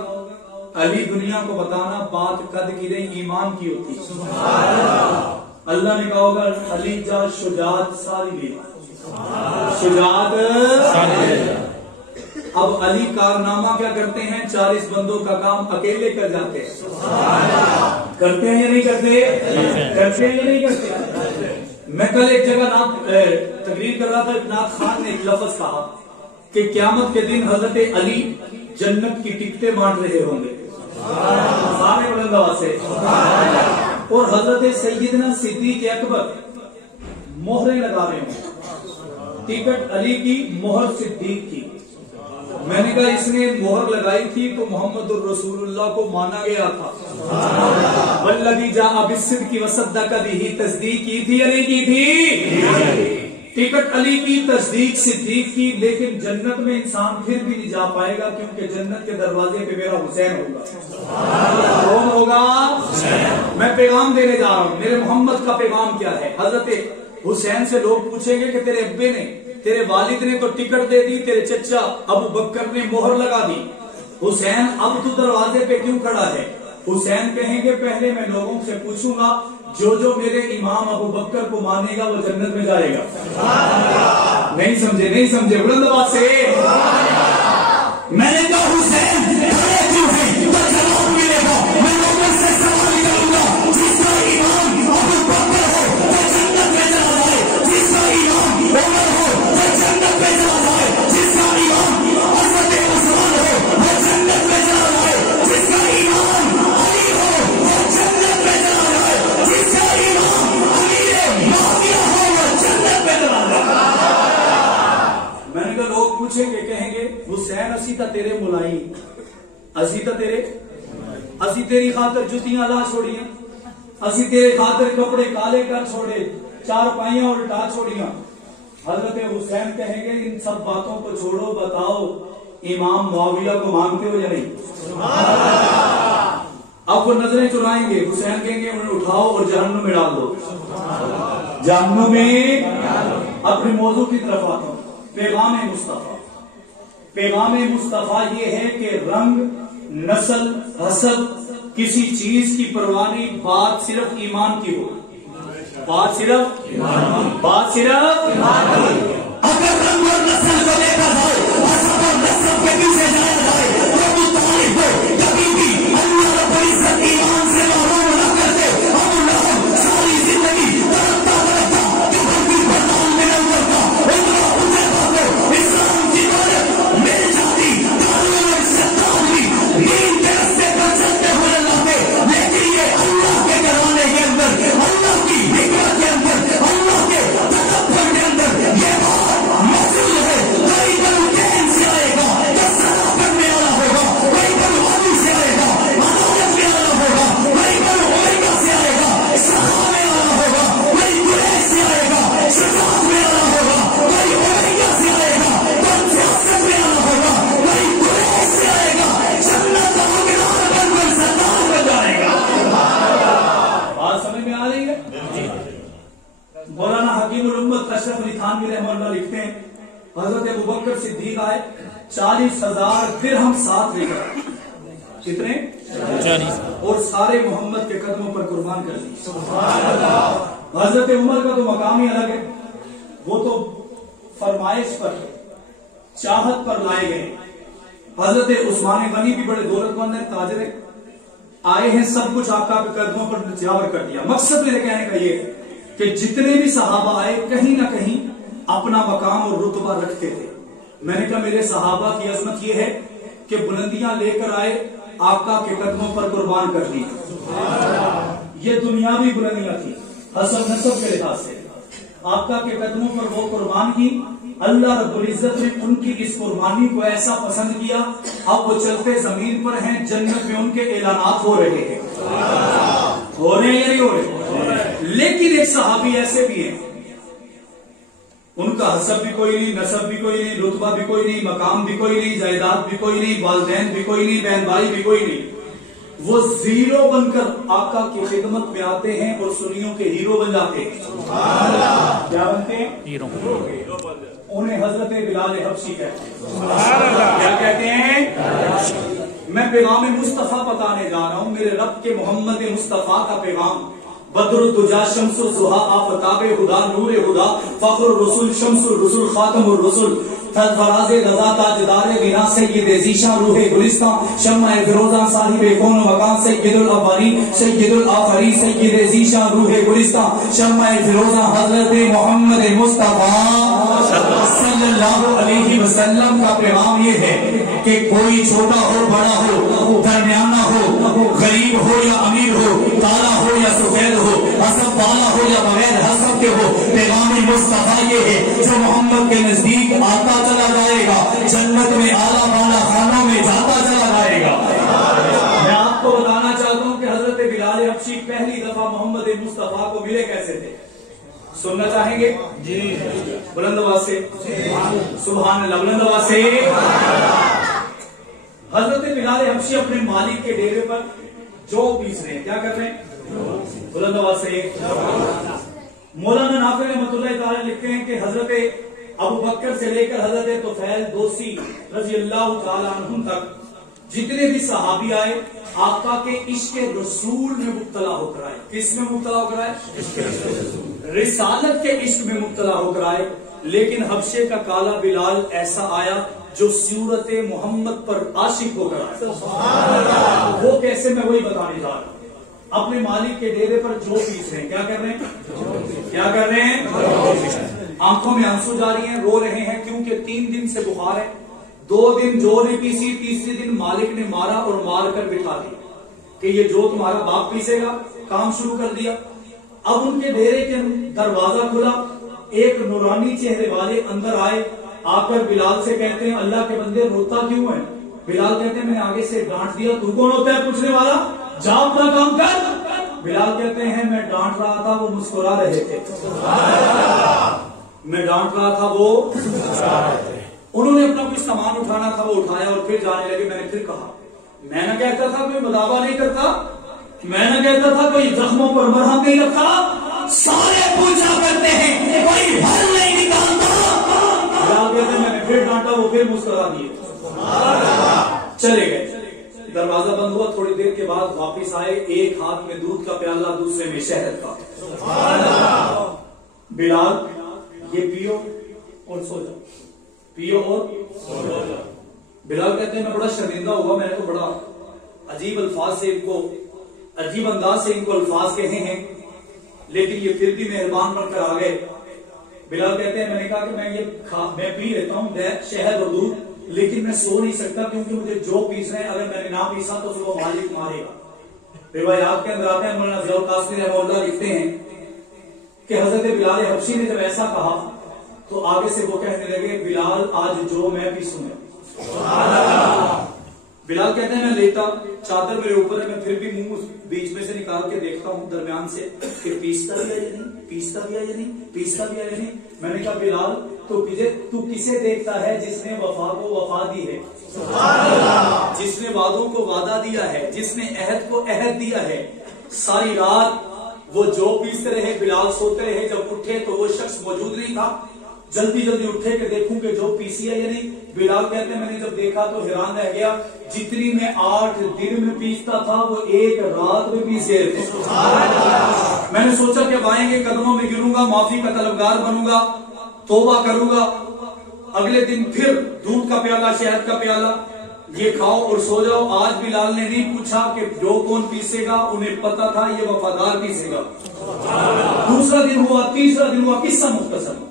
علی دنیا کو بتانا بات قد کی نہیں ایمان کی ہوتی. اللہ نے کہا ہوگا علی جا شجاعت ساری لے، شجاعت ساری لے. اب علی کارنامہ کیا کرتے ہیں؟ 40 بندوں کا کام اکیلے کر جاتے ہیں. کرتے ہیں یا نہیں کرتے؟ کرتے ہیں یا نہیں کرتے؟ میں کل ایک جگہ تقریر کر رہا تھا، نعت خان نے ایک لفظ کہا کہ قیامت کے دن حضرت علی جنت کی ٹکٹیں بانٹ رہے ہوں گے، سارے بلند آواز سے، اور حضرت سیدنا صدیق اکبر مہریں لگا رہے ہوں، ٹکٹ علی کی مہر صدیق کی. میں نے کہا اس نے مہر لگائی تھی تو محمد الرسول اللہ کو مانا گیا تھا، والذی جاء بالصدق وصدق بہ، تصدیق کی تھی یا نہیں کی تھی؟ ٹکٹ علی کی، تصدیق صدیق کی، لیکن جنت میں انسان پھر بھی نہیں جا پائے گا کیونکہ جنت کے دروازے پہ میرا حسین ہوگا. کون ہوگا؟ میں پیغام دینے جا رہا ہوں، میرے محمد کا پیغام کیا ہے؟ حضرت حسین سے لوگ پوچھیں گے کہ تیرے ابے نے، تیرے والد نے تو ٹکٹ دے دی، تیرے چچا ابو بکر نے مہر لگا دی، حسین اب تو دروازے پہ کیوں کھڑا ہے؟ حسین کہیں گے پہلے میں لوگوں سے پوچھوں گا، جو میرے امام ابو بکر کو مانے گا وہ جنت میں جائے گا. نہیں سمجھے بلند آواز سے. میں نے کہا حسین کیوں ہے تو جواب ملے گا، میں لوگوں سے سوال کروں گا، جس کا امام ابو بکر ہو وہ جنت میں چلا جائے، جس کا امام عمر ہو وہ جنت میں چلا جائے، جس کا امام حضرت عثمان ہو وہ جنت میں چلا جائے، جس کا امام علی ہو وہ جنت میں چلا جائے، جس کا امام امیر معاویہ ہو وہ جنت میں چلا جائے. میں نے کہا لوگ پوچھیں گے، کہیں گے حسین اسی تا تیرے ملائی، اسی تا تیرے، اسی تیری خاطر جتیاں لا چھوڑیاں، اسی تیرے خاطر کپڑے کالے کر چھوڑے، چار پائیاں الٹا چھوڑیاں. حضرت حسین کہیں گے ان سب باتوں کو چھوڑو، بتاؤ امام معاویہ کو مانتے ہو یا نہیں؟ اب وہ نظریں چرائیں گے، حسین کہیں گے انہیں اٹھاؤ اور جہنم میں ڈال دو، جہنم میں۔ اپنے موضوع کی طرف آتا ہوں، پیغام مصطفیٰ۔ پیغام مصطفیٰ یہ ہے کہ رنگ، نسل، حسب، کسی چیز کی پرواہ نہیں، بات صرف ایمان کی ہو، بات صرف ایمان کی۔ اگر رنگ اور نسل کو دیکھا جائے، حسب اور نسل کے پیچھے جایا جائے، تو مطالب ہو کبھی بھی اللہ رب العزت ایمان سے محروم نہ کرتے۔ ابو لہب ساری زندگی درختا کبھی بردان میں نہ کرتا، عمرہ حذیفہ کو اسلام کی دولت مل جاتی، قانون اور شداد بھی دین کے راستے پر چلتے ہوئے لاتے، لیکن یہ اللہ کے گھرانے کے اندر، اللہ کی حکمت کے اندر، اللہ کے تدبر کے اندر یہ بات موجود ہے۔ کوئی بنو کین سے آئے گا یا صداقت میں آنا ہوگا، کوئی بنو عدو سے آئے گا عدالت میں آنا ہوگا، کوئی بنو امیہ سے آئے گا شجاع میں آنا ہوگا، کوئی قریش سے آئے گا شجاعت میں آنا ہوگا، کوئی امیہ سے آئے گا سیاست میں آنا ہوگا، کوئی قریش سے آئے گا جنت کا حقدار بن کر سردار بن جائے گا۔ بات سمجھ میں آ رہی ہے؟ مولانا حکیم الامت اشرف علی تھانوی رحمہ اللہ لکھتے ہیں حضرت ابوبکر صدیق آئے 40,000 درہم ساتھ لے کر، کتنے؟ 40، اور سارے محمد کے قدموں پر قربان کر دی۔ حضرت عمر کا تو مقام ہی الگ ہے، وہ تو فرمائش پر، چاہت پر لائے گئے۔ حضرت عثمان غنی بھی بڑے دولت مند ہیں، تاجر ہیں، آئے ہیں، سب کچھ آقا کے قدموں پر نچھاور کر دیا۔ مقصد میرے کہنے کا یہ ہے کہ جتنے بھی صحابہ آئے کہیں نہ کہیں اپنا مقام اور رتبہ رکھتے تھے۔ میں نے کہا میرے صحابہ کی عظمت یہ ہے کہ بلندیاں لے کر آئے، آقا کے قدموں پر قربان کر دی۔ یہ دنیاوی بلندیاں تھی، حسب نسب کے لحاظ سے آقا کے قدموں پر وہ قربان کی۔ اللہ رب العزت نے ان کی اس قربانی کو ایسا پسند کیا، اب وہ چلتے زمین پر ہیں، جنت میں ان کے اعلانات ہو رہے ہیں، ہو رہے ہیں یا نہیں ہو رہے؟ لیکن ایک صحابی ایسے بھی ہیں، ان کا حسب بھی کوئی نہیں، نسب بھی کوئی نہیں، رتبہ بھی کوئی نہیں، مقام بھی کوئی نہیں، جائیداد بھی کوئی نہیں، والدین بھی کوئی نہیں، بہن بھائی بھی کوئی نہیں، وہ زیرو بن کر آقا کی خدمت میں آتے ہیں اور سنیوں کے ہیرو بن جاتے ہیں۔ کیا بنتے ہیں؟ ہیرو۔ انہیں حضرت بلال حبشی کہتے ہیں۔ کیا کہتے ہیں؟ میں پیغام مصطفیٰ بتانے جا رہا ہوں، میرے رب کے محمد مصطفیٰ کا پیغام۔ بدر الدجا شمس الضحا آفتاب خدا نور خدا فخر الرسول شمس الرسول خاتم الرسول فراز رضا تاجدار بنا سید ذیشان روح گلستان شمع فروزان صاحب کون و مکان سید الاولین سید الآخرین سید ذیشان روح گلستان شمع فروزان حضرت محمد مصطفیٰ صلی اللہ علیہ وسلم کا پیغام یہ ہے کہ کوئی چھوٹا ہو بڑا ہو، درمیانہ ہو، غریب ہو یا امیر ہو، کالا ہو یا سفید ہو، حسب والا ہو یا بغیر حسب کے ہو، پیغام مصطفیٰ یہ ہے جو محمد کے نزدیک آتا چلا جائے گا، جنت میں اعلیٰ بالا خانوں میں جاتا چلا جائے گا۔ میں آپ کو بتانا چاہتا ہوں کہ حضرت بلال حبشی پہلی دفعہ محمد مصطفیٰ کو ملے کیسے تھے، سننا چاہیں گے؟ جی، بلند آواز سے سبحان اللہ، بلند آواز سے۔ حضرت بلال حبشی اپنے مالک کے ڈیرے پر جو پیس رہے ہیں، کیا کر رہے ہیں؟ بلند آواز سے۔ مولانا نافع رحمۃ اللہ تعالی لکھتے ہیں کہ حضرت ابو بکر سے لے کر حضرت طفیل دوسی رضی اللہ تعالی عنہم تک جتنے بھی صحابی آئے آقا کے عشق رسول میں مبتلا ہو کر آئے۔ کس میں مبتلا ہو کر آئے؟ رسالت کے عشق میں مبتلا ہو کر آئے۔ لیکن حبشے کا کالا بلال ایسا آیا جو صورت محمد پر عاشق ہو کر آیا۔ وہ کیسے، میں وہی بتانے جا رہا ہوں۔ اپنے مالک کے ڈیرے پر جو پیس رہے ہیں، کیا کر رہے ہیں؟ کیا کر رہے ہیں؟ آنکھوں میں آنسو جاری ہیں، رو رہے ہیں، کیونکہ 3 دن سے بخار ہے، 2 دن جو نہیں پیسی، تیسرے دن مالک نے مارا اور مار کر بٹھا دیا کہ یہ جو تمہارا باپ پیسے گا، کام شروع کر دیا۔ اب ان کے ڈیرے کے دروازہ کھلا، ایک نورانی چہرے والے اندر آئے، آ کر بلال سے کہتے ہیں اللہ کے بندے روتا کیوں ہے؟ بلال کہتے ہیں میں نے آگے سے ڈانٹ دیا۔ تو کون ہوتا ہے پوچھنے والا؟ جا اپنا کام کر۔ بلال کہتے ہیں میں ڈانٹ رہا تھا، وہ مسکرا رہے تھے۔ میں ڈانٹ رہا تھا، وہ انہوں نے اپنا کوئی سامان اٹھانا تھا، وہ اٹھایا اور پھر جانے لگے. میں نے پھر کہا، میں نہ کہتا تھا کوئی مداوا نہیں کرتا، میں نہ کہتا تھا کوئی زخموں پر مرہم نہیں رکھا، سارے پوچھا کرتے ہیں کوئی حل نہیں نکالتا. میں نے پھر ڈانٹا، وہ پھر مسکرا دیے، چلے گئے. دروازہ بند ہوا، تھوڑی دیر کے بعد واپس آئے، ایک ہاتھ میں دودھ کا پیالہ، دوسرے میں شہد کا. بلال یہ پیو اور سو جاؤ، پیو اور سو جاؤ. بلال کہتے ہیں میں بڑا شرمندہ ہوا، میں نے تو بڑا عجیب الفاظ سے ان کو، عجیب انداز سے ان کو الفاظ کہے ہیں، لیکن یہ پھر بھی مہربان بن کر آ گئے. بلال کہتے ہیں میں نے کہا کہ میں پی لیتا ہوں شہد اور دودھ، لیکن میں سو نہیں سکتا کیونکہ مجھے جو پیسنا ہے اگر میں نے نہ پیسا تو وہ مالک مارے گا. روایات کے اندر آتے ہیں، مولانا ضیاء القاسمی رحمہ اللہ لکھتے ہیں کہ حضرت بلال حبشی نے جب ایسا کہا تو آگے سے وہ کہنے لگے بلال آج جو میں پیسوں گا. بلال کہتے ہیں میں لیتا، چادر میرے اوپر ہے، میں پھر بھی منہ بیچ میں سے نکال کے دیکھتا ہوں درمیان سے کہ پیستا بھی ہے یا نہیں، پیستا بھی ہے یا نہیں، پیستا بھی ہے یا نہیں. میں نے کہا بلال تو کسے دیکھتا ہے جس نے وفا کو وفا دی ہے، جس نے وعدوں کو وعدہ دیا ہے، جس نے عہد کو عہد دیا ہے. ساری رات وہ جو پیستے رہے، بلال سوتے رہے. جب اٹھے تو وہ شخص موجود نہیں تھا، جلدی جلدی اٹھے کہ دیکھوں کہ جو پیسی ہے یا نہیں. بلال کہتے ہیں میں نے جب دیکھا تو حیران رہ گیا، جتنی میں 8 دن میں پیستا تھا وہ ایک رات میں پیس گئے تھے. میں نے سوچا کہ اب آئیں گے قدموں میں گروں گا، معافی کا طلبگار بنوں گا، توبہ کروں گا. اگلے دن پھر دودھ کا پیالہ، شہد کا پیالہ، یہ کھاؤ اور سو جاؤ. آج بلال نے نہیں پوچھا کہ جو کون پیسے گا، انہیں پتا تھا یہ وفادار پیسے گا. دوسرا دن ہوا، تیسرا دن ہوا، قصہ مختصر.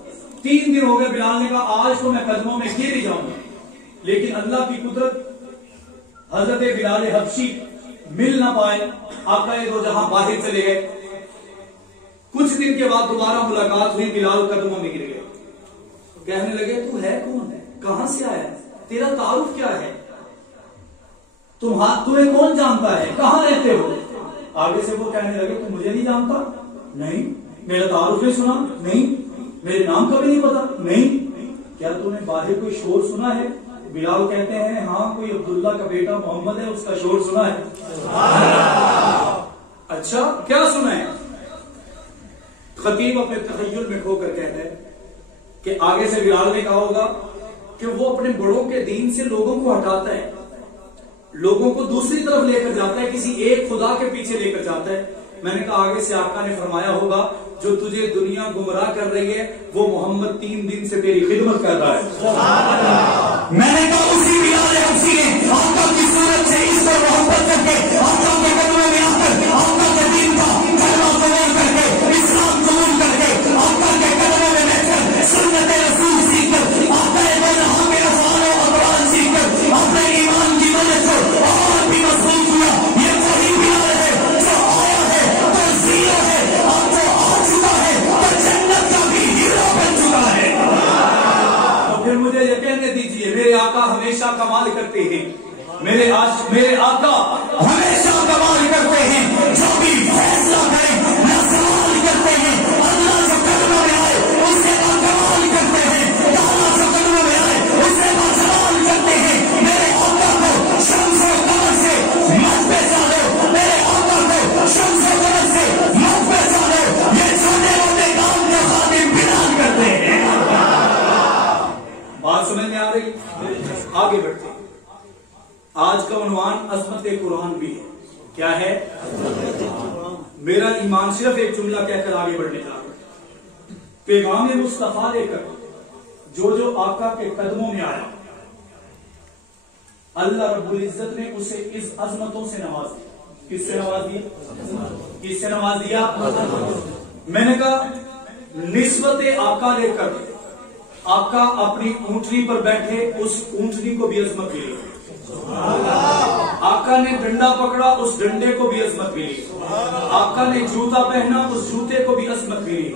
3 دن ہو گئے. بلال نے کہا آج تو میں قدموں میں گر ہی جاؤں گا، لیکن اللہ کی قدرت، حضرت بلال حبشی مل نہ پائے. آقا دو جہاں باہر چلے گئے. کچھ دن کے بعد دوبارہ ملاقات ہوئی، بلال قدموں میں گر گئے. کہنے لگے تو ہے کون ہے، کہاں سے آیا، تیرا تعارف کیا ہے، تمہیں کون جانتا ہے، کہاں رہتے ہو. آگے سے وہ کہنے لگے تم مجھے نہیں جانتا، نہیں. میرا تعارف نہیں سنا، نہیں. میرے نام کا بھی نہیں پتا، نہیں. کیا تم نے باہر کوئی شور سنا ہے. بلال کہتے ہیں ہاں کوئی عبداللہ کا بیٹا محمد ہے، اس کا شور سنا ہے. اچھا کیا سنا ہے. خطیب اپنے تخیل میں کھو کر کہتا ہے کہ آگے سے بلال نے کہا ہوگا کہ وہ اپنے بڑوں کے دین سے لوگوں کو ہٹاتا ہے، لوگوں کو دوسری طرف لے کر جاتا ہے، کسی ایک خدا کے پیچھے لے کر جاتا ہے. میں نے کہا آگے سے آقا نے فرمایا ہوگا جو تجھے دنیا گمراہ کر رہی ہے وہ محمد 3 دن سے تیری خدمت کر رہا ہے. میں نے کہا اسی بلال حبشی نے آقا کی صورت سے اس پر محبت کر کے آقا کے قدموں میں آ کر آقا کے دین کا کلمہ قبول کر کے اسلام قبول کر کے آقا کے قدموں میں بیٹھ کر سنت رسول سیکھ کر آقا جہاں کے افعال و اقوال سیکھ کر اپنے ایمان کی مدد کو اور بھی مضبوط ہوا. یہ وہی بلال ہے جو آیا ہے تو زیرو ہے، اور جو آ چکا ہے تو جنت کا بھی ہیرو بن چکا ہے. تو پھر مجھے یہ کہنے دیجئے میرے آقا ہمیشہ کمال کرتے ہیں، میرے آقا ہمیشہ کمال کرتے ہیں. جو بھی فیصلہ کریں نہ سوال کرتے ہیں. اللہ جو قدموں میں آئے اس سے کمال کرتے ہیں، اللہ جو قدموں میں آئے اس سے سوال کرتے ہیں. میرے آقا کو شمس و قمر سے مت پہچانو، میرے آقا کو شمس و قمر سے مت پہچانو. یہ چھوٹے موٹے کام جو خادم بلال کرتے ہیں. بات سمجھ میں آ رہی؟ آگے بڑھتے ہیں. آج کا عنوان عظمت قرآن بھی ہے. کیا ہے؟ میرا ایمان. صرف ایک جملہ کہہ کر آگے بڑھنے جا رہا ہے. پیغام مصطفیٰ لے کر جو آقا کے قدموں میں آیا، اللہ رب العزت نے اسے اس عظمتوں سے نواز دیا. کس سے نواز دیا؟ کس سے نواز دیا؟ میں نے کہا نسبت آقا لے کر آقا اپنی اونٹنی پر بیٹھے، اس اونٹنی کو بھی عظمت ملی. آقا نے ڈنڈا پکڑا، اس ڈنڈے کو بھی عظمت ملی. آقا نے جوتا پہنا، اس جوتے کو بھی عظمت ملی.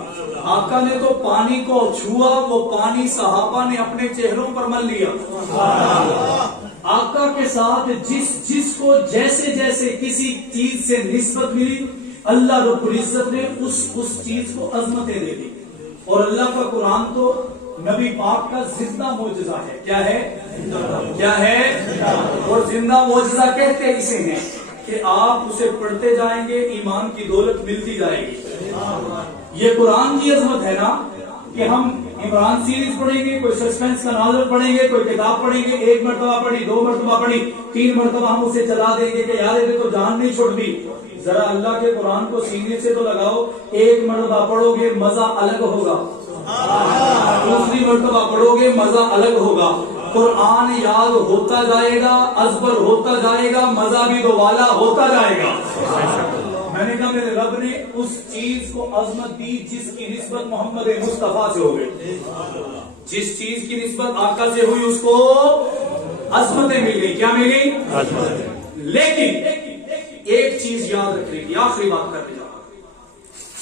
آقا نے تو پانی کو چھوا، وہ پانی صحابہ نے اپنے چہروں پر مل لیا. آقا کے ساتھ جس کو جیسے جیسے کسی چیز سے نسبت ملی، اللہ رب العزت نے اس چیز کو عظمتیں دے دی. اور اللہ کا قرآن تو نبی پاک کا زندہ معجزہ ہے. کیا ہے؟ کیا ہے؟ اور زندہ معجزہ کہتے اسے ہیں کہ آپ اسے پڑھتے جائیں گے ایمان کی دولت ملتی جائے گی. یہ قرآن کی عظمت ہے نا کہ ہم عمران سیریز پڑھیں گے, کوئی سسپینس کا ناول پڑھیں گے, کوئی کتاب پڑھیں گے, 1 مرتبہ پڑھی, 2 مرتبہ پڑھی, 3 مرتبہ ہم اسے چلا دیں گے کہ یار یہ تو جان نہیں چھوڑتی. ذرا اللہ کے قرآن کو سینے سے تو لگاؤ, 1 مرتبہ پڑھو گے مزہ الگ ہوگا, 2 مرتبہ پڑھو گے مزہ الگ ہوگا. قرآن یاد ہوتا جائے گا, ازبر ہوتا جائے گا, مزہ بھی دوبالا ہوتا جائے گا. میں نے کہا میرے رب نے اس چیز کو عظمت دی جس کی نسبت محمد مصطفیٰ سے ہو گئی. جس چیز کی نسبت آقا سے ہوئی اس کو عظمتیں مل گئی. کیا مل گئی؟ لیکن ایک چیز یاد رکھنے کی, آخری بات کرنے جا رہا ہوں.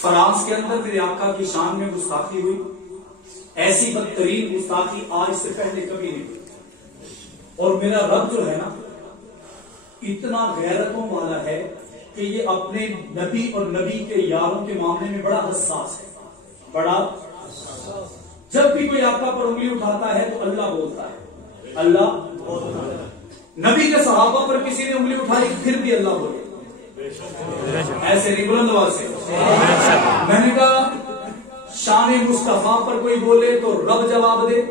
فرانس کے اندر میرے آقا کی شان میں گستاخی ہوئی, ایسی بدترین گستاخی آج سے پہلے کبھی نہیں ہوئی. اور میرا رب جو ہے نا اتنا غیرتوں والا ہے کہ یہ اپنے نبی اور نبی کے یاروں کے معاملے میں بڑا حساس ہے. بڑا جب بھی کوئی آقا پر انگلی اٹھاتا ہے تو اللہ بولتا ہے, اللہ بولتا ہے. نبی کے صحابہ پر کسی نے انگلی اٹھائی پھر بھی اللہ بولے. ایسے نہیں, بلند آواز سے. میں نے کہا شان مصطفیٰ پر کوئی بولے تو رب جواب دے,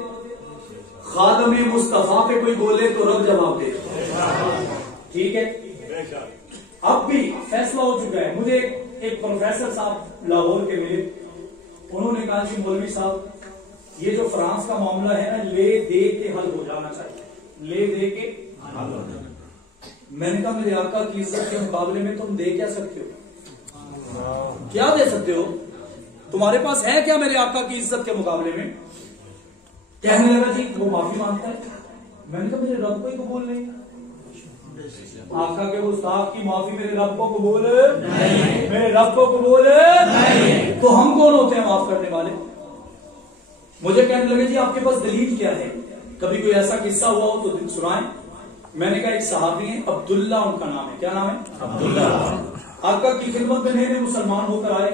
خادم مصطفیٰ پہ کوئی بولے تو رب جواب دے. ٹھیک ہے, اب بھی فیصلہ ہو چکا ہے. مجھے ایک پروفیسر صاحب لاہور کے ملے, انہوں نے کہا کہ مولوی صاحب یہ جو فرانس کا معاملہ ہے نا لے دے کے حل ہو جانا چاہیے, لے دے کے حل ہو جانا. میں نے کہا میرے آقا کی عزت کے مقابلے میں تم دے کیا سکتے ہو؟ کیا دے سکتے ہو؟ تمہارے پاس ہے کیا میرے آقا کی عزت کے مقابلے میں؟ کہنے لگا جی وہ معافی مانگتا ہے. میں نے کہا میرے رب کو ہی قبول نہیں, آقا کے گستاخ کی معافی میرے رب کو قبول نہیں, میرے رب کو قبول نہیں, تو ہم کون ہوتے ہیں معاف کرنے والے؟ مجھے کہنے لگے جی آپ کے پاس دلیل کیا ہے, کبھی کوئی ایسا قصہ ہوا ہو تو سنائیں. میں نے کہا ایک صحابی ہیں عبداللہ ان کا نام ہے. کیا نام ہے؟ عبداللہ. آقا کی خدمت میں نئے مسلمان ہو کر آئے.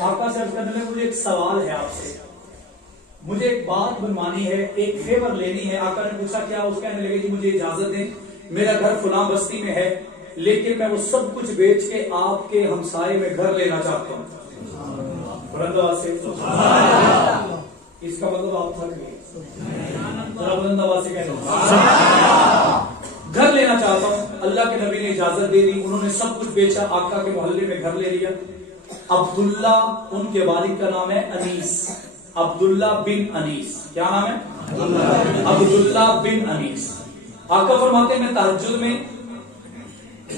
آقا سے عرض کرنے لگے مجھے ایک سوال ہے آپ سے, مجھے ایک بات بنوانی ہے, ایک فیور لینی ہے. آقا نے پوچھا کیا؟ اس کہنے لگے جی مجھے اجازت دیں, میرا گھر فلاں بستی میں ہے لیکن میں وہ سب کچھ بیچ کے آپ کے ہمسائے میں گھر لینا چاہتا ہوں. بلند آواز سے اس کا مطلب آپ تھک گئے, ذرا بلند آواز سے کہنا گھر لینا چاہتا ہوں. اللہ کے نبی نے اجازت دے دی, انہوں نے سب کچھ بیچا, آقا کے محلے میں گھر لے لیا. عبداللہ ان کے والد کا نام ہے انیس, عبداللہ بن انیس. کیا نام ہے؟ عبداللہ بن انیس. آقا فرماتے ہیں میں تہجد میں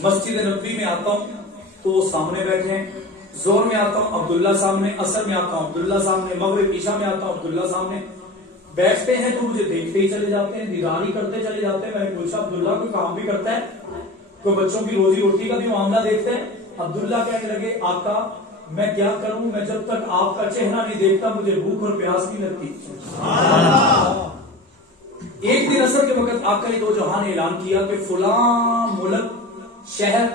مسجد نبوی میں آتا ہوں تو وہ سامنے بیٹھے ہیں, زور میں آتا ہوں عبداللہ سامنے, اثر میں آتا ہوں عبداللہ سامنے, مغرب عشاء میں آتا ہوں عبداللہ سامنے. بیٹھتے ہیں تو مجھے دیکھتے ہی چلے جاتے ہیں, دیداری کرتے چلے جاتے ہیں. میں نے پوچھا عبداللہ کوئی کام بھی کرتا ہے, کوئی بچوں کی روزی روٹی کا بھی معاملہ دیکھتے ہیں؟ عبداللہ کہنے لگے آقا میں کیا کروں, میں جب تک آپ کا چہرہ نہیں دیکھتا مجھے بھوک اور پیاس نہیں لگتی. ایک دن عصر کے وقت آقا دو جہان نے اعلان کیا کہ فلاں ملک, شہر,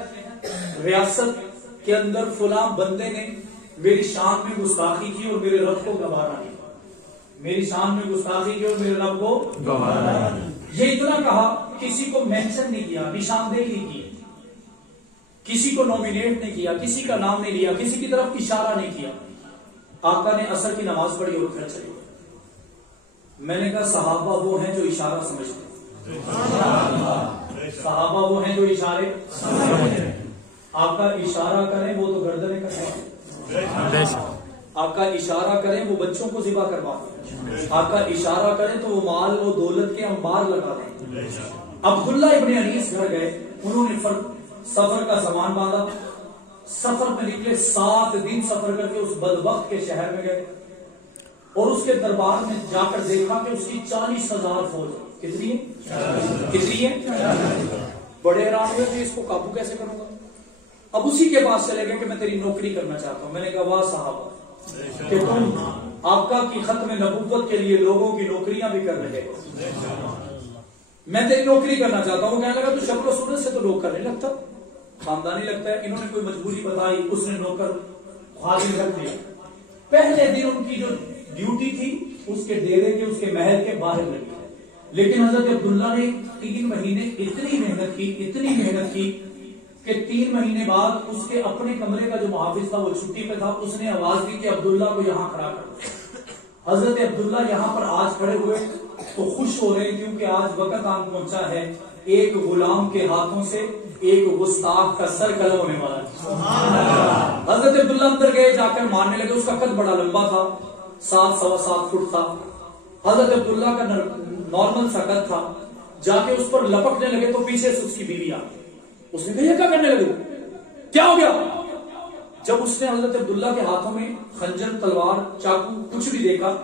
ریاست کے اندر فلاں بندے نے میری شان میں گستاخی کی اور میرے رب کو گوارا نہیں. میری شان میں گستاخی کی اور میرے رب کو گوارا نہیں. یہ اتنا کہا, کسی کو مینشن نہیں کیا, نشاندہی نہیں کی, کسی کو نومینیٹ نہیں کیا, کسی کا نام نہیں لیا, کسی کی طرف اشارہ نہیں کیا. آقا نے عصر کی نماز پڑھی اور گھر چلے گئے. میں نے کہا صحابہ وہ ہیں جو اشارہ سمجھتے ہیں, صحابہ وہ ہیں جو اشارے سمجھتے ہیں. آقا اشارہ کریں وہ تو گردنیں کٹوائیں, آقا اشارہ کریں وہ بچوں کو ذبح کرواتے, آقا اشارہ کریں تو وہ مال و دولت کے انبار لگا دیں. عبداللہ ابن انیس گھر گئے, انہوں نے سفر کا سامان باندھا, سفر میں نکلے, 7 دن سفر کر کے اس بدبخت کے شہر میں گئے اور اس کے دربار میں جا کر دیکھا کہ اس کی 40,000 فوج. کتنی ہے؟ کتنی ہے؟ بڑے حیران ہوئے کہ اس کو قابو کیسے کروں گا. اب اسی کے پاس چلے گئے کہ میں تیری نوکری کرنا چاہتا ہوں. میں نے کہا واہ صحابہ کہ تم آقا کی ختم نبوت کے لیے لوگوں کی نوکریاں بھی کر رہے ہو, میں تیری نوکری کرنا چاہتا ہوں. کہنے لگا تو شکل و صورت سے تو لوگ کرنے لگتا, خاندانی لگتا ہے. انہوں نے کوئی مجبوری بتائی, اس نے نوکر خادم رکھ دیا. پہلے دن ان کی جو ڈیوٹی تھی اس کے ڈیرے کے، اس کے محل کے باہر لگی ہے، لیکن حضرت عبداللہ نے 3 مہینے اتنی محنت کی کہ 3 مہینے بعد اس کے اپنے کمرے کا جو محافظ تھا وہ چھٹی پہ تھا، اس نے آواز دی کہ عبداللہ کو یہاں کھڑا کر دو۔ حضرت عبداللہ یہاں پر آج کھڑے ہوئے تو خوش ہو رہے کیونکہ آج وقت آن پہنچا ہے ایک غلام کے ہاتھوں سے ایک گستاخ کا سر قلم ہونے والا ہے۔ حضرت عبداللہ اندر گئے، جا کر مارنے لگے۔ اس کا قد بڑا لمبا تھا، 7 سوا 7 فٹ تھا۔ حضرت عبداللہ کا نارمل سا قد تھا، جا کے اس پر لپکنے لگے تو پیچھے سے اس کی بیوی آ گئی۔ اس نے کہا یہ کیا کرنے لگے، کیا ہو گیا؟ جب اس نے حضرت عبداللہ کے ہاتھوں میں خنجر، تلوار، چاقو کچھ بھی دیکھا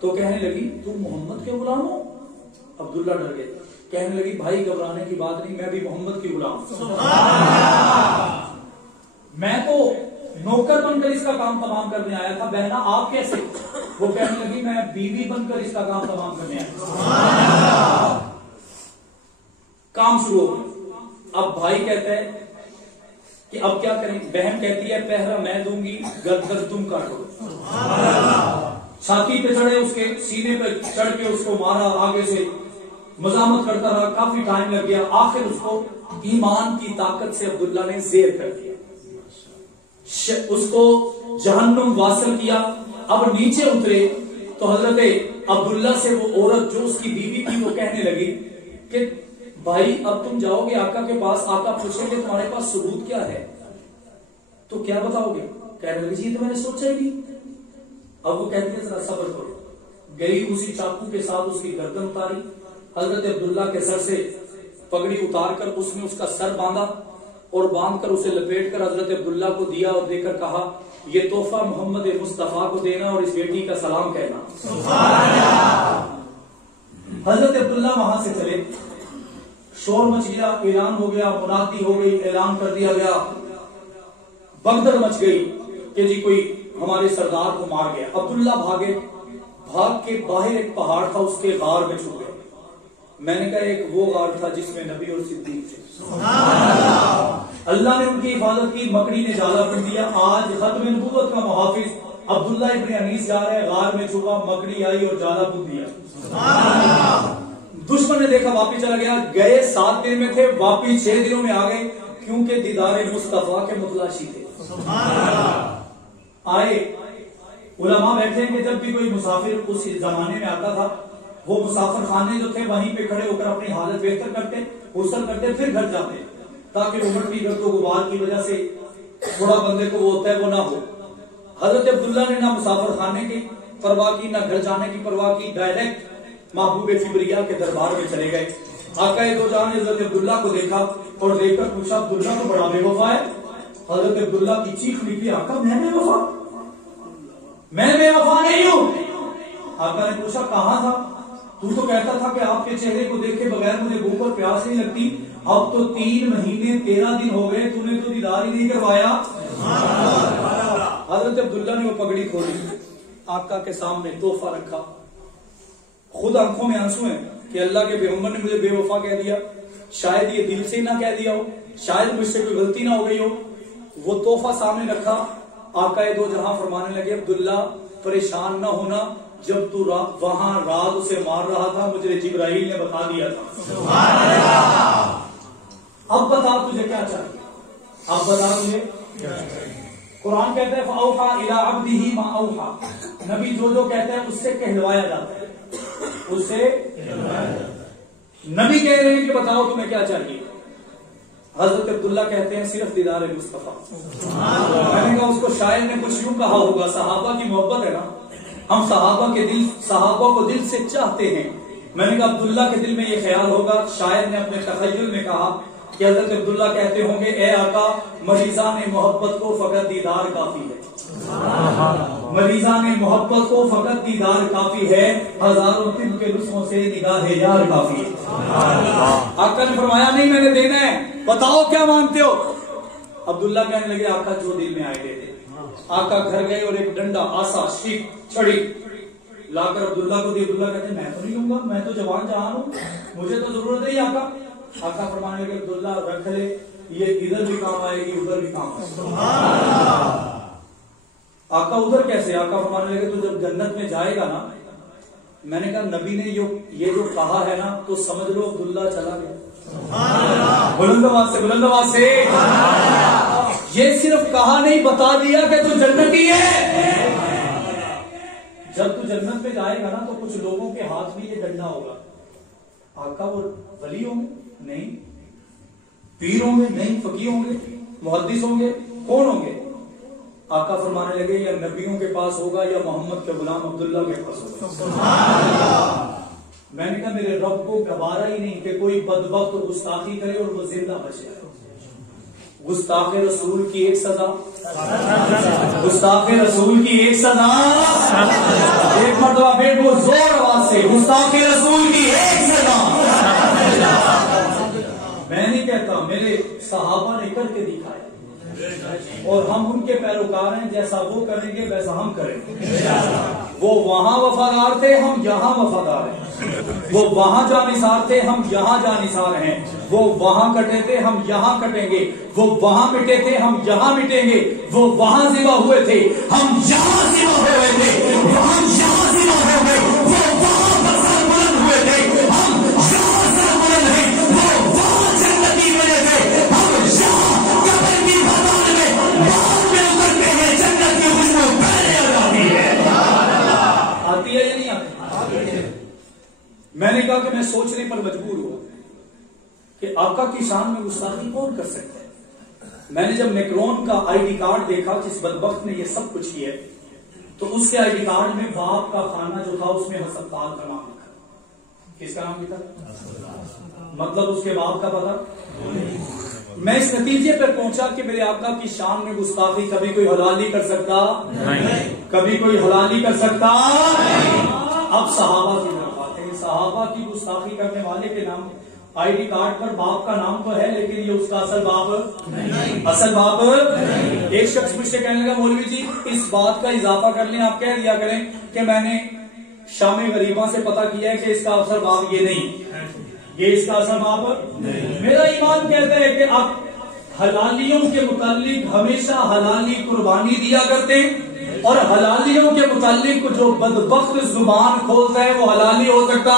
تو کہنے لگی تم محمد کے غلام ہو؟ عبداللہ ڈر گئے، کہنے لگی بھائی گھبرانے کی بات نہیں، میں بھی محمد کی غلام ہوں، میں تو نوکر بن کر اس کا کام تمام کرنے آیا تھا، بہنا آپ کیسے؟ وہ کہنے لگی میں بیوی بن کر اس کا کام تمام کرنے آیا۔ کام شروع ہو گیا۔ اب بھائی کہتا ہے کہ اب کیا کریں؟ بہن کہتی ہے پہرا میں دوں گی، گردن تم کاٹو۔ چھاتی پہ چڑھے، اس کے سینے پہ چڑھ کے اس کو مارا، آگے سے مزاحمت کرتا رہا، کافی ٹائم لگ گیا۔ آخر اس کو ایمان کی طاقت سے عبداللہ نے زیر کر دیا، اس کو جہنم واصل کیا۔ اب نیچے اترے تو حضرت عبداللہ سے وہ عورت جو اس کی بیوی تھی وہ کہنے لگی کہ بھائی اب تم جاؤ گے آقا کے پاس، آقا پوچھیں گے تمہارے پاس ثبوت کیا ہے تو کیا بتاؤ گے؟ کہنے لگی یہ تو میں نے سوچا ہی نہیں۔ اب وہ کہتی ہے ذرا صبر کرو۔ گئی، اسی چاقو کے ساتھ اس کی گردن اتاری، حضرت عبداللہ کے سر سے پگڑی اتار کر اس نے اس کا سر باندھا اور باندھ کر اسے لپیٹ کر حضرت عبداللہ کو دیا اور دے کر کہا یہ تحفہ محمد مصطفیٰ کو دینا اور اس بیٹی کا سلام کہنا۔ حضرت عبداللہ وہاں سے چلے، شور مچ گیا، اعلان ہو گیا، منادی ہو گئی، اعلان کر دیا گیا، بگدڑ مچ گئی کہ جی کوئی ہمارے سردار کو مار گیا۔ عبداللہ بھاگے، بھاگ کے باہر ایک پہاڑ تھا، اس کے غار میں چھپ گئے۔ میں نے کہا ایک وہ غار تھا جس میں نبی اور صدیق تھے، اللہ نے ان کی حفاظت کی، مکڑی نے جالا بن دیا۔ آج ختم نبوت کا محافظ عبداللہ ابن انیس جا رہے، غار میں چھپا، مکڑی آئی اور جالا بن دیا۔ دشمن نے دیکھا، واپس چلا گیا۔ گئے 7 دن میں تھے، واپس 6 دنوں میں آ گئے، کیونکہ دیدار مصطفیٰ کے متلاشی تھے۔ آئے، علماء بیٹھے کہ جب بھی کوئی مسافر اس زمانے میں آتا تھا، وہ مسافر خانے جو تھے وہیں پہ کھڑے ہو کر اپنی حالت بہتر کرتے، غسل کرتے، پھر گھر جاتے، تاکہ عمر کی گرد و غبار کی وجہ سے تھوڑا بندے کو وہ ہوتا ہے وہ نہ ہو۔ حضرت عبداللہ نے نہ مسافر خانے کی پرواہ کی، نہ گھر جانے کی پرواہ کی، ڈائریکٹ محبوب کبریا کے دربار میں چلے گئے۔ آقا دو جہاں نے حضرت عبداللہ کو دیکھا اور دیکھ کر پوچھا عبداللہ تو بڑا بے وفا ہے۔ حضرت عبداللہ کی چیخ نکلی، آقا میں بے وفا؟ میں بے وفا نہیں ہوں۔ آقا نے پوچھا کہاں تھا؟ تو کہتا تھا کہ آپ کے چہرے کو دیکھے بغیر مجھے بھوک اور پیاس نہیں لگتی، اب تو 3 مہینے 13 دن ہو گئے، تو نے تو دیدار ہی نہیں کروایا۔ حضرت عبداللہ نے وہ پگڑی کھولی، آقا کے سامنے تحفہ رکھا، خود آنکھوں میں آنسو ہیں کہ اللہ کے پیغمبر نے مجھے بے وفا کہہ دیا، شاید یہ دل سے نہ کہہ دیا ہو، شاید مجھ سے کوئی غلطی نہ ہو گئی ہو۔ وہ تحفہ سامنے رکھا، آقا دو جہاں فرمانے لگے عبداللہ پریشان نہ ہونا، جب تو وہاں رات اسے مار رہا تھا مجھے جبرائیل نے بتا دیا تھا۔ اب بتا تجھے کیا چاہیے، اب بتا تجھے قرآن کہتا ہے فَأَوْحَى إِلَىٰ عَبْدِهِ مَا أَوْحَى، نبی جو کہتا ہے اس سے کہلوایا جاتا ہے، اس سے نبی کہہ رہے ہیں کہ بتاؤ تمہیں کیا چاہیے۔ حضرت عبداللہ کہتے ہیں صرف دیدار مصطفیٰ۔ میں نے کہا اس کو شاعر نے کچھ یوں کہا ہوگا، صحابہ کی محبت ہے نا، ہم صحابہ کو دل سے چاہتے ہیں۔ میں نے کہا عبداللہ کے دل میں یہ خیال ہوگا، شاعر نے اپنے تخیل میں کہا کہ حضرت عبداللہ کہتے ہوں گے اے آقا مریضان محبت کو فقط دیدار کافی ہے، مریضان محبت کو فقط دیدار کافی ہے، ہزاروں طب کے نسخوں سے نگاہ یار کافی ہے۔ آقا نے فرمایا نہیں میں نے دینا ہے، بتاؤ کیا مانتے ہو؟ عبداللہ کہنے لگے آقا جو دل میں آئے دے۔ آقا گھر گئے اور ایک ڈنڈا، آسا، شیک، چھڑی لا کر عبداللہ کو دی۔ عبداللہ کہتے ہیں میں تو نہیں لوں گا، میں تو جوان جہان ہوں، مجھے تو ضرورت ہے آقا۔ آقا فرمانے لگے عبداللہ رکھ لے، یہ ادھر بھی کام آئے گی ادھر بھی کام آئے گی۔ آقا ادھر کیسے؟ آقا فرمانے لگے تو جب جنت میں جائے گا نا میں نے کہا نبی نے یہ جو کہا ہے نا تو سمجھ لو عبداللہ چلا گیا. بلند آواز سے یہ صرف کہا نہیں, بتا دیا کہ تو جنتی ہے. جب تو جنت میں جائے گا نا تو کچھ لوگوں کے ہاتھ میں یہ ڈنڈا ہوگا. آقا وہ ولی ہوں گے نہیں, پیر ہوں گے نہیں, فقیہ ہوں گے, محدث ہوں گے, کون ہوں گے؟ آقا فرمانے لگے یا نبیوں کے پاس ہوگا یا محمد کے غلام عبداللہ کے پاس ہوگا. میں نے کہا میرے رب کو گوارا ہی نہیں کہ کوئی بدبخت گستاخی کرے اور وہ زندہ بچے. گستاخ رسول کی ایک سزا, گستاخ رسول کی ایک سزا. ایک مرتبہ بیٹھ وہ زور آواز سے, گستاخ رسول کی ایک سزا. میں نہیں کہتا, میرے صحابہ نے کر کے دکھایا اور ہم ان کے پیروکار ہیں. جیسا وہ کریں گے ویسا ہم کریں گے. وہ وہاں وفادار تھے, ہم یہاں وفادار ہیں. وہ وہاں جانثار تھے, ہم یہاں جانثار ہیں. وہ وہاں کٹے تھے, ہم یہاں کٹیں گے. وہ وہاں مٹے تھے, ہم یہاں مٹیں گے. وہ وہاں ذبح ہوئے تھے, ہم یہاں ذبح ہوئے تھے. ہم یہاں ذبح ہو گئے, وہ وہاں پر سر بلند ہوئے تھے. ہم یہاں سر بلند ہیں, وہ وہاں جنتی بنے تھے. ہم یہاں قبر کی میدان میں بعد میں اترتے ہیں. جنت کی خوشبو پہلے آ جاتی ہے. آتی ہے یا نہیں آتی؟ میں نے کہا کہ میں سوچنے پر مجبور ہوا کہ آقا کی شان میں گستاخی کون کر سکتا ہے. میں نے جب میکرون کا آئی ڈی کارڈ دیکھا جس بدبخت نے یہ سب کچھ کیا تو اس کے آئی ڈی کارڈ میں باپ کا خانہ جو تھا اس میں حسن پال کا نام لکھا. کس کا نام لکھا؟ مطلب اس کے باپ کا پتا. میں اس نتیجے پر پہنچا کہ میرے آقا کی شان میں گستاخی کبھی کوئی حلال نہیں کر سکتا, کبھی کوئی حلال نہیں کر سکتا. اب صحابہ کی طرف آتے ہیں. صحابہ کی گستاخی کرنے والے کے نام آئی ڈی کارڈ پر باپ کا نام تو ہے لیکن یہ اس کا اصل باپ ایک شخص مجھ سے کہنے لگا مولوی جی اس بات کا اضافہ کر لیں, آپ کہہ دیا کریں کہ میں نے شام غریباں سے پتہ کیا ہے کہ اس کا اصل باپ یہ نہیں, یہ اس کا اصل باپ. میرا ایمان کہتا ہے کہ آپ حلالیوں کے متعلق ہمیشہ حلالی قربانی دیا کرتے ہیں اور حلالیوں کے متعلق جو بدبخت زبان کھولتا ہے وہ حلالی ہو سکتا.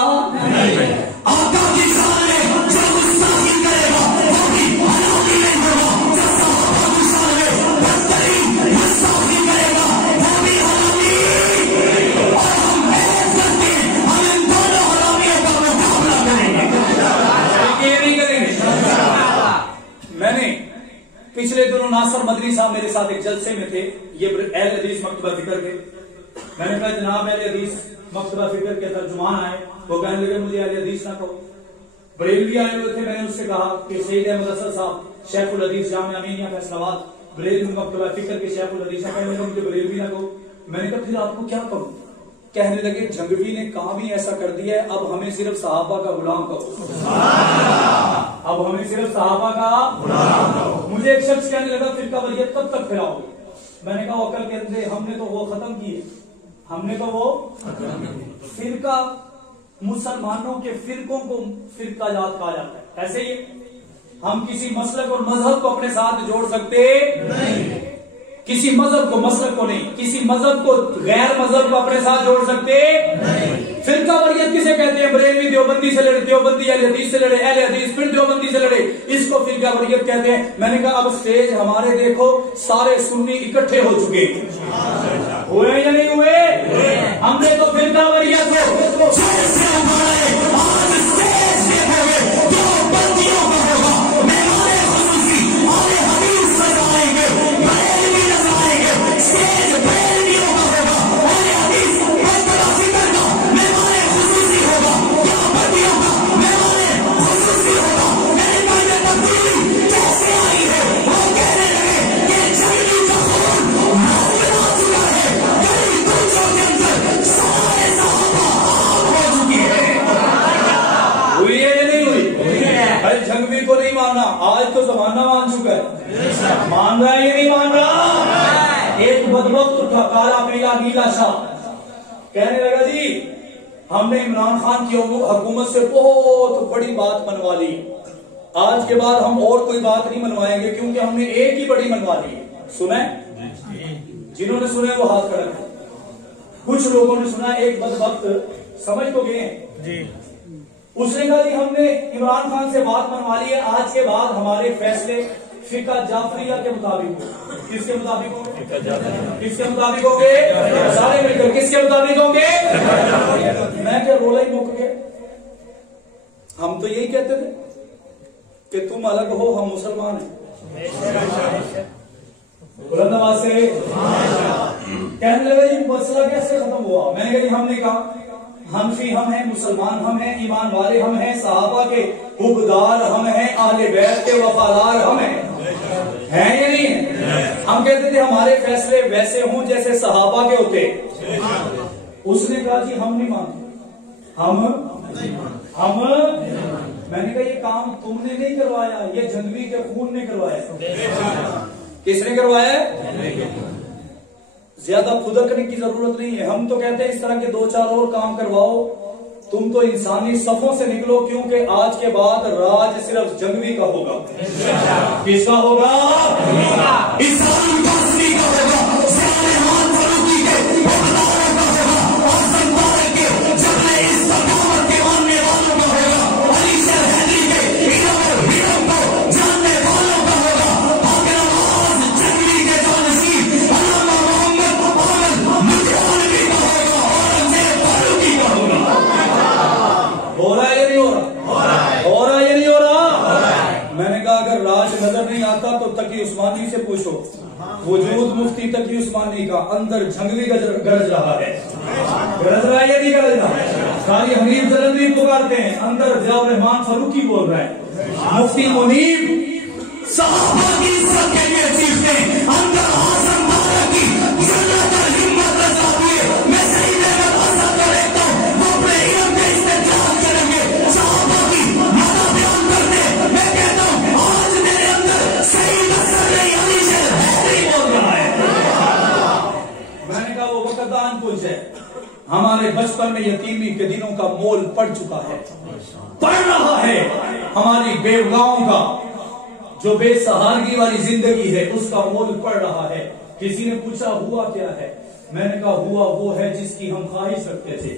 آقا کی شان ہے جو گستاخی کرے گا وہ بھی حلالی نہیں ہوگا. جو صحابہ کی شان ہے بدترین گستاخی کرے گا وہ بھی حلالی. اور ہم ایک کرتے ہیں, ہم ان دونوں حلالیوں کا مقابلہ کریں گے. نہیں کریں گے. میں نے پچھلے دنوں ناصر مدنی صاحب میرے ساتھ ایک جلسے میں تھے, یہ اہل حدیث مکتبہ فکر کے. میں نے کہا جناب اہل حدیث مکتبہ فکر کے ترجمان آئے, وہ کہنے لگے مجھے اہل حدیث نہ کہو. بریلوی آئے ہوئے تھے, میں نے اس سے کہا کہ سید احمد اسد صاحب شیخ الحدیث جامعہ امینیہ فیصل آباد بریلوی مکتبہ فکر کے شیخ الحدیث, کہنے لگے مجھے بریلوی نہ کہو. میں نے کہا پھر آپ کو کیا کہوں؟ کہنے لگے جنگوی نے کام ہی ایسا کر دیا ہے, اب ہمیں صرف صحابہ کا غلام کہو. اب ہمیں صرف صحابہ کا غلام کہو. مجھے ایک شخص کہنے لگا فرقہ وریت کب تک پھیلاؤ گے؟ میں نے کہا عقل کے اندر ہم نے تو وہ ختم کیے, ہم نے تو وہ فرقہ مسلمانوں کے فرقوں کو فرقہ جات کہا جاتا ہے. ایسے ہی ہم کسی مسلک اور مذہب کو اپنے ساتھ جوڑ سکتے نہیں, کسی مذہب کو مسلک کو نہیں, کسی مذہب کو غیر مذہب کو اپنے ساتھ جوڑ سکتے نہیں. فرقہ وریت کسے کہتے ہیں؟ بریلوی دیوبندی سے لڑے, دیوبندی اہل حدیث سے لڑے, اہل حدیث پھر دیوبندی سے لڑے, اس کو فرقہ وریت کہتے ہیں. میں نے کہا اب سٹیج ہمارے دیکھو سارے سنی اکٹھے ہو چکے, ہوئے یا نہیں ہوئے؟ ہم نے تو فرقہ وریت کو کو نہیں ماننا. آج تو زمانہ مان چکا ہے, مان رہا ہے یا نہیں مان رہا؟ ایک بدبخت کالا پیلا نیلا شاہ کہنے لگا جی ہم نے عمران خان کی حکومت سے بہت بڑی بات منوا لی, آج کے بعد ہم اور کوئی بات نہیں منوائیں گے کیونکہ ہم نے ایک ہی بڑی منوا لی. سنیں جنہوں نے سنے وہ ہاتھ کھڑا کریں. کچھ لوگوں نے سنا ایک بدبخت سمجھ تو گئے جی. اس نے کہا جی ہم نے عمران خان سے بات منوا لی ہے، آج کے بعد ہمارے فیصلے فقہ جعفریہ کے مطابق کس کے مطابق ہوں گے؟ کس کے مطابق ہوں گے؟ سارے مل کر کس کے مطابق ہوں گے؟ میں کیا رولا ہی موقع گئے. ہم تو یہی کہتے تھے کہ تم الگ ہو ہم مسلمان ہیں. بلند آواز سے کہنے لگا جی مسئلہ کیسے ختم ہوا؟ میں نے کہا جی ہم نے کہا حنفی ہم ہیں، مسلمان ہم ہیں، ایمان والے ہم ہیں، صحابہ کے حبدار ہم ہیں، اہل بیت کے وفادار ہم ہیں یا نہیں؟ ہم کہتے تھے ہمارے فیصلے ویسے ہوں جیسے صحابہ کے ہوتے. اس نے کہا جی ہم نہیں مانتے، ہم میں نے کہا یہ کام تم نے نہیں کروایا، یہ جنگوی کے خون نے کروایا. کس نے کروایا؟ زیادہ پھدکنے کی ضرورت نہیں ہے. ہم تو کہتے ہیں اس طرح کے 2-4 اور کام کرواؤ. تم تو انسانی صفوں سے نکلو، کیونکہ آج کے بعد راج صرف جنگوی کا ہوگا. کس کا ہوگا؟ تو تقی عثمانی سے پوچھو، وجود مفتی تقی عثمانی کا اندر جھنگوی گرج رہا ہے. گرج رہا ہے یا نہیں گرج رہا؟ قاری حنیف جلندری پکارتے ہیں، اندر ضیاء الرحمان فاروقی بول رہا ہے. مفتی منیب صحابہ کی عزت کے لیے چیختے ہیں، اندر اعظم بارہ کی جنت اور ہمت رضا ہوئے. میں صحیح نعمت حاصل کر لیتا ہوں، وہ اپنے علم کے استعمال کریں گے، صحابہ کی مدد بیان کرتے. میں کہتا ہوں آج میرے اندر صحیح نظر نہیں علی شیر حیدری بول رہا ہے. میں نے کہا وہ وقت آن پوچھ ہے، ہمارے بچپن میں یتیمی کے دنوں کا مول پڑ چکا ہے، پڑ رہا ہے. ہماری بیوگاؤں کا جو بے سہارگی والی زندگی ہے اس کا مول پڑ رہا ہے. کسی نے پوچھا ہوا کیا ہے؟ میں نے کہا ہوا وہ ہے جس کی ہم خواہش رکھتے تھے،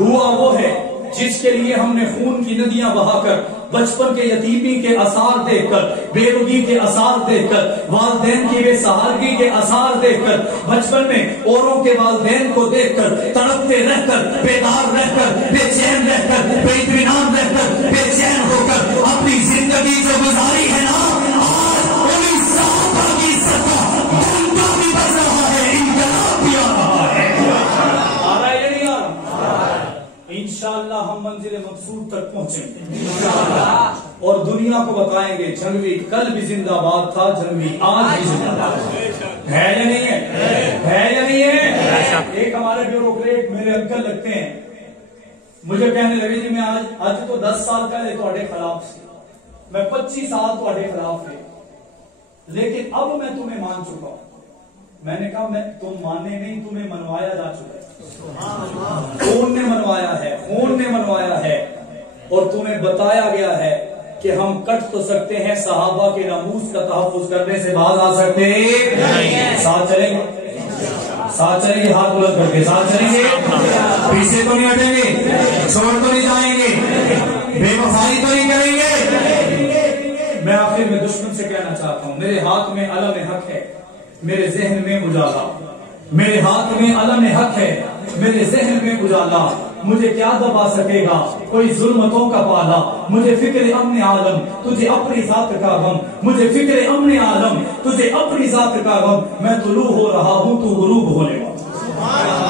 ہوا وہ ہے جس کے لیے ہم نے خون کی ندیاں بہا کر، بچپن کے یتیمی کے آثار دیکھ کر، بے روگی کے آثار دیکھ کر، والدین کی بے سہارگی کے آثار دیکھ کر، بچپن میں اوروں کے والدین کو دیکھ کر تڑپتے رہ کر، بیدار رہ کر، بے چین رہ کر، بے اطمینان رہ کر، بے چین ہو کر اپنی زندگی جو گزاری ہے نا، آج انہیں صحابہ کی صدقہ ڈنڈا بھی بج رہا ہے، انقلاب بھی آ رہا ہے. آ رہا ہے یا نہیں آ رہا؟ انشاءاللہ ہم منزل مقصود تک پہنچیں گے اور دنیا کو بتائیں گے جنگوی کل بھی زندہ باد تھا، جنگوی آج بھی زندہ باد ہے یا نہیں ہے؟ ہے یا نہیں ہے؟ ایک ہمارے بیوروکریٹ میرے انکل لگتے ہیں، مجھے کہنے لگے جی میں آج تو 10 سال پہلے تھوڑے خلاف سے، میں 25 سال تھوڑے خلاف ہے، لیکن اب میں تمہیں مان چکا ہوں. میں نے کہا تم ماننے نہیں، تمہیں منوایا جا چکا ہے. خون نے منوایا ہے، خون نے منوایا ہے، اور تمہیں بتایا گیا ہے کہ ہم کٹ تو سکتے ہیں، صحابہ کے ناموس کا تحفظ کرنے سے باز آ سکتے ہیں. ساتھ چلیں گے، ساتھ چلیں گے، ہاتھ بلند کر کے ساتھ چلیں گے، پیچھے تو نہیں ہٹیں گے، چھوڑ تو نہیں جائیں گے، بے وفائی تو نہیں کریں گے. میں آخر میں دشمن سے کہنا چاہتا ہوں، میرے ہاتھ میں علم حق ہے، میرے ذہن میں اجالا، میرے ہاتھ میں علم حق ہے، میرے ذہن میں اجالا. مجھے کیا دبا سکے گا کوئی ظلمتوں کا پالا. مجھے فکر امن عالم تجھے اپنی ذات کا غم، مجھے فکر امن عالم تجھے اپنی ذات کا غم. میں طلوع ہو رہا ہوں تو غروب ہونے والا.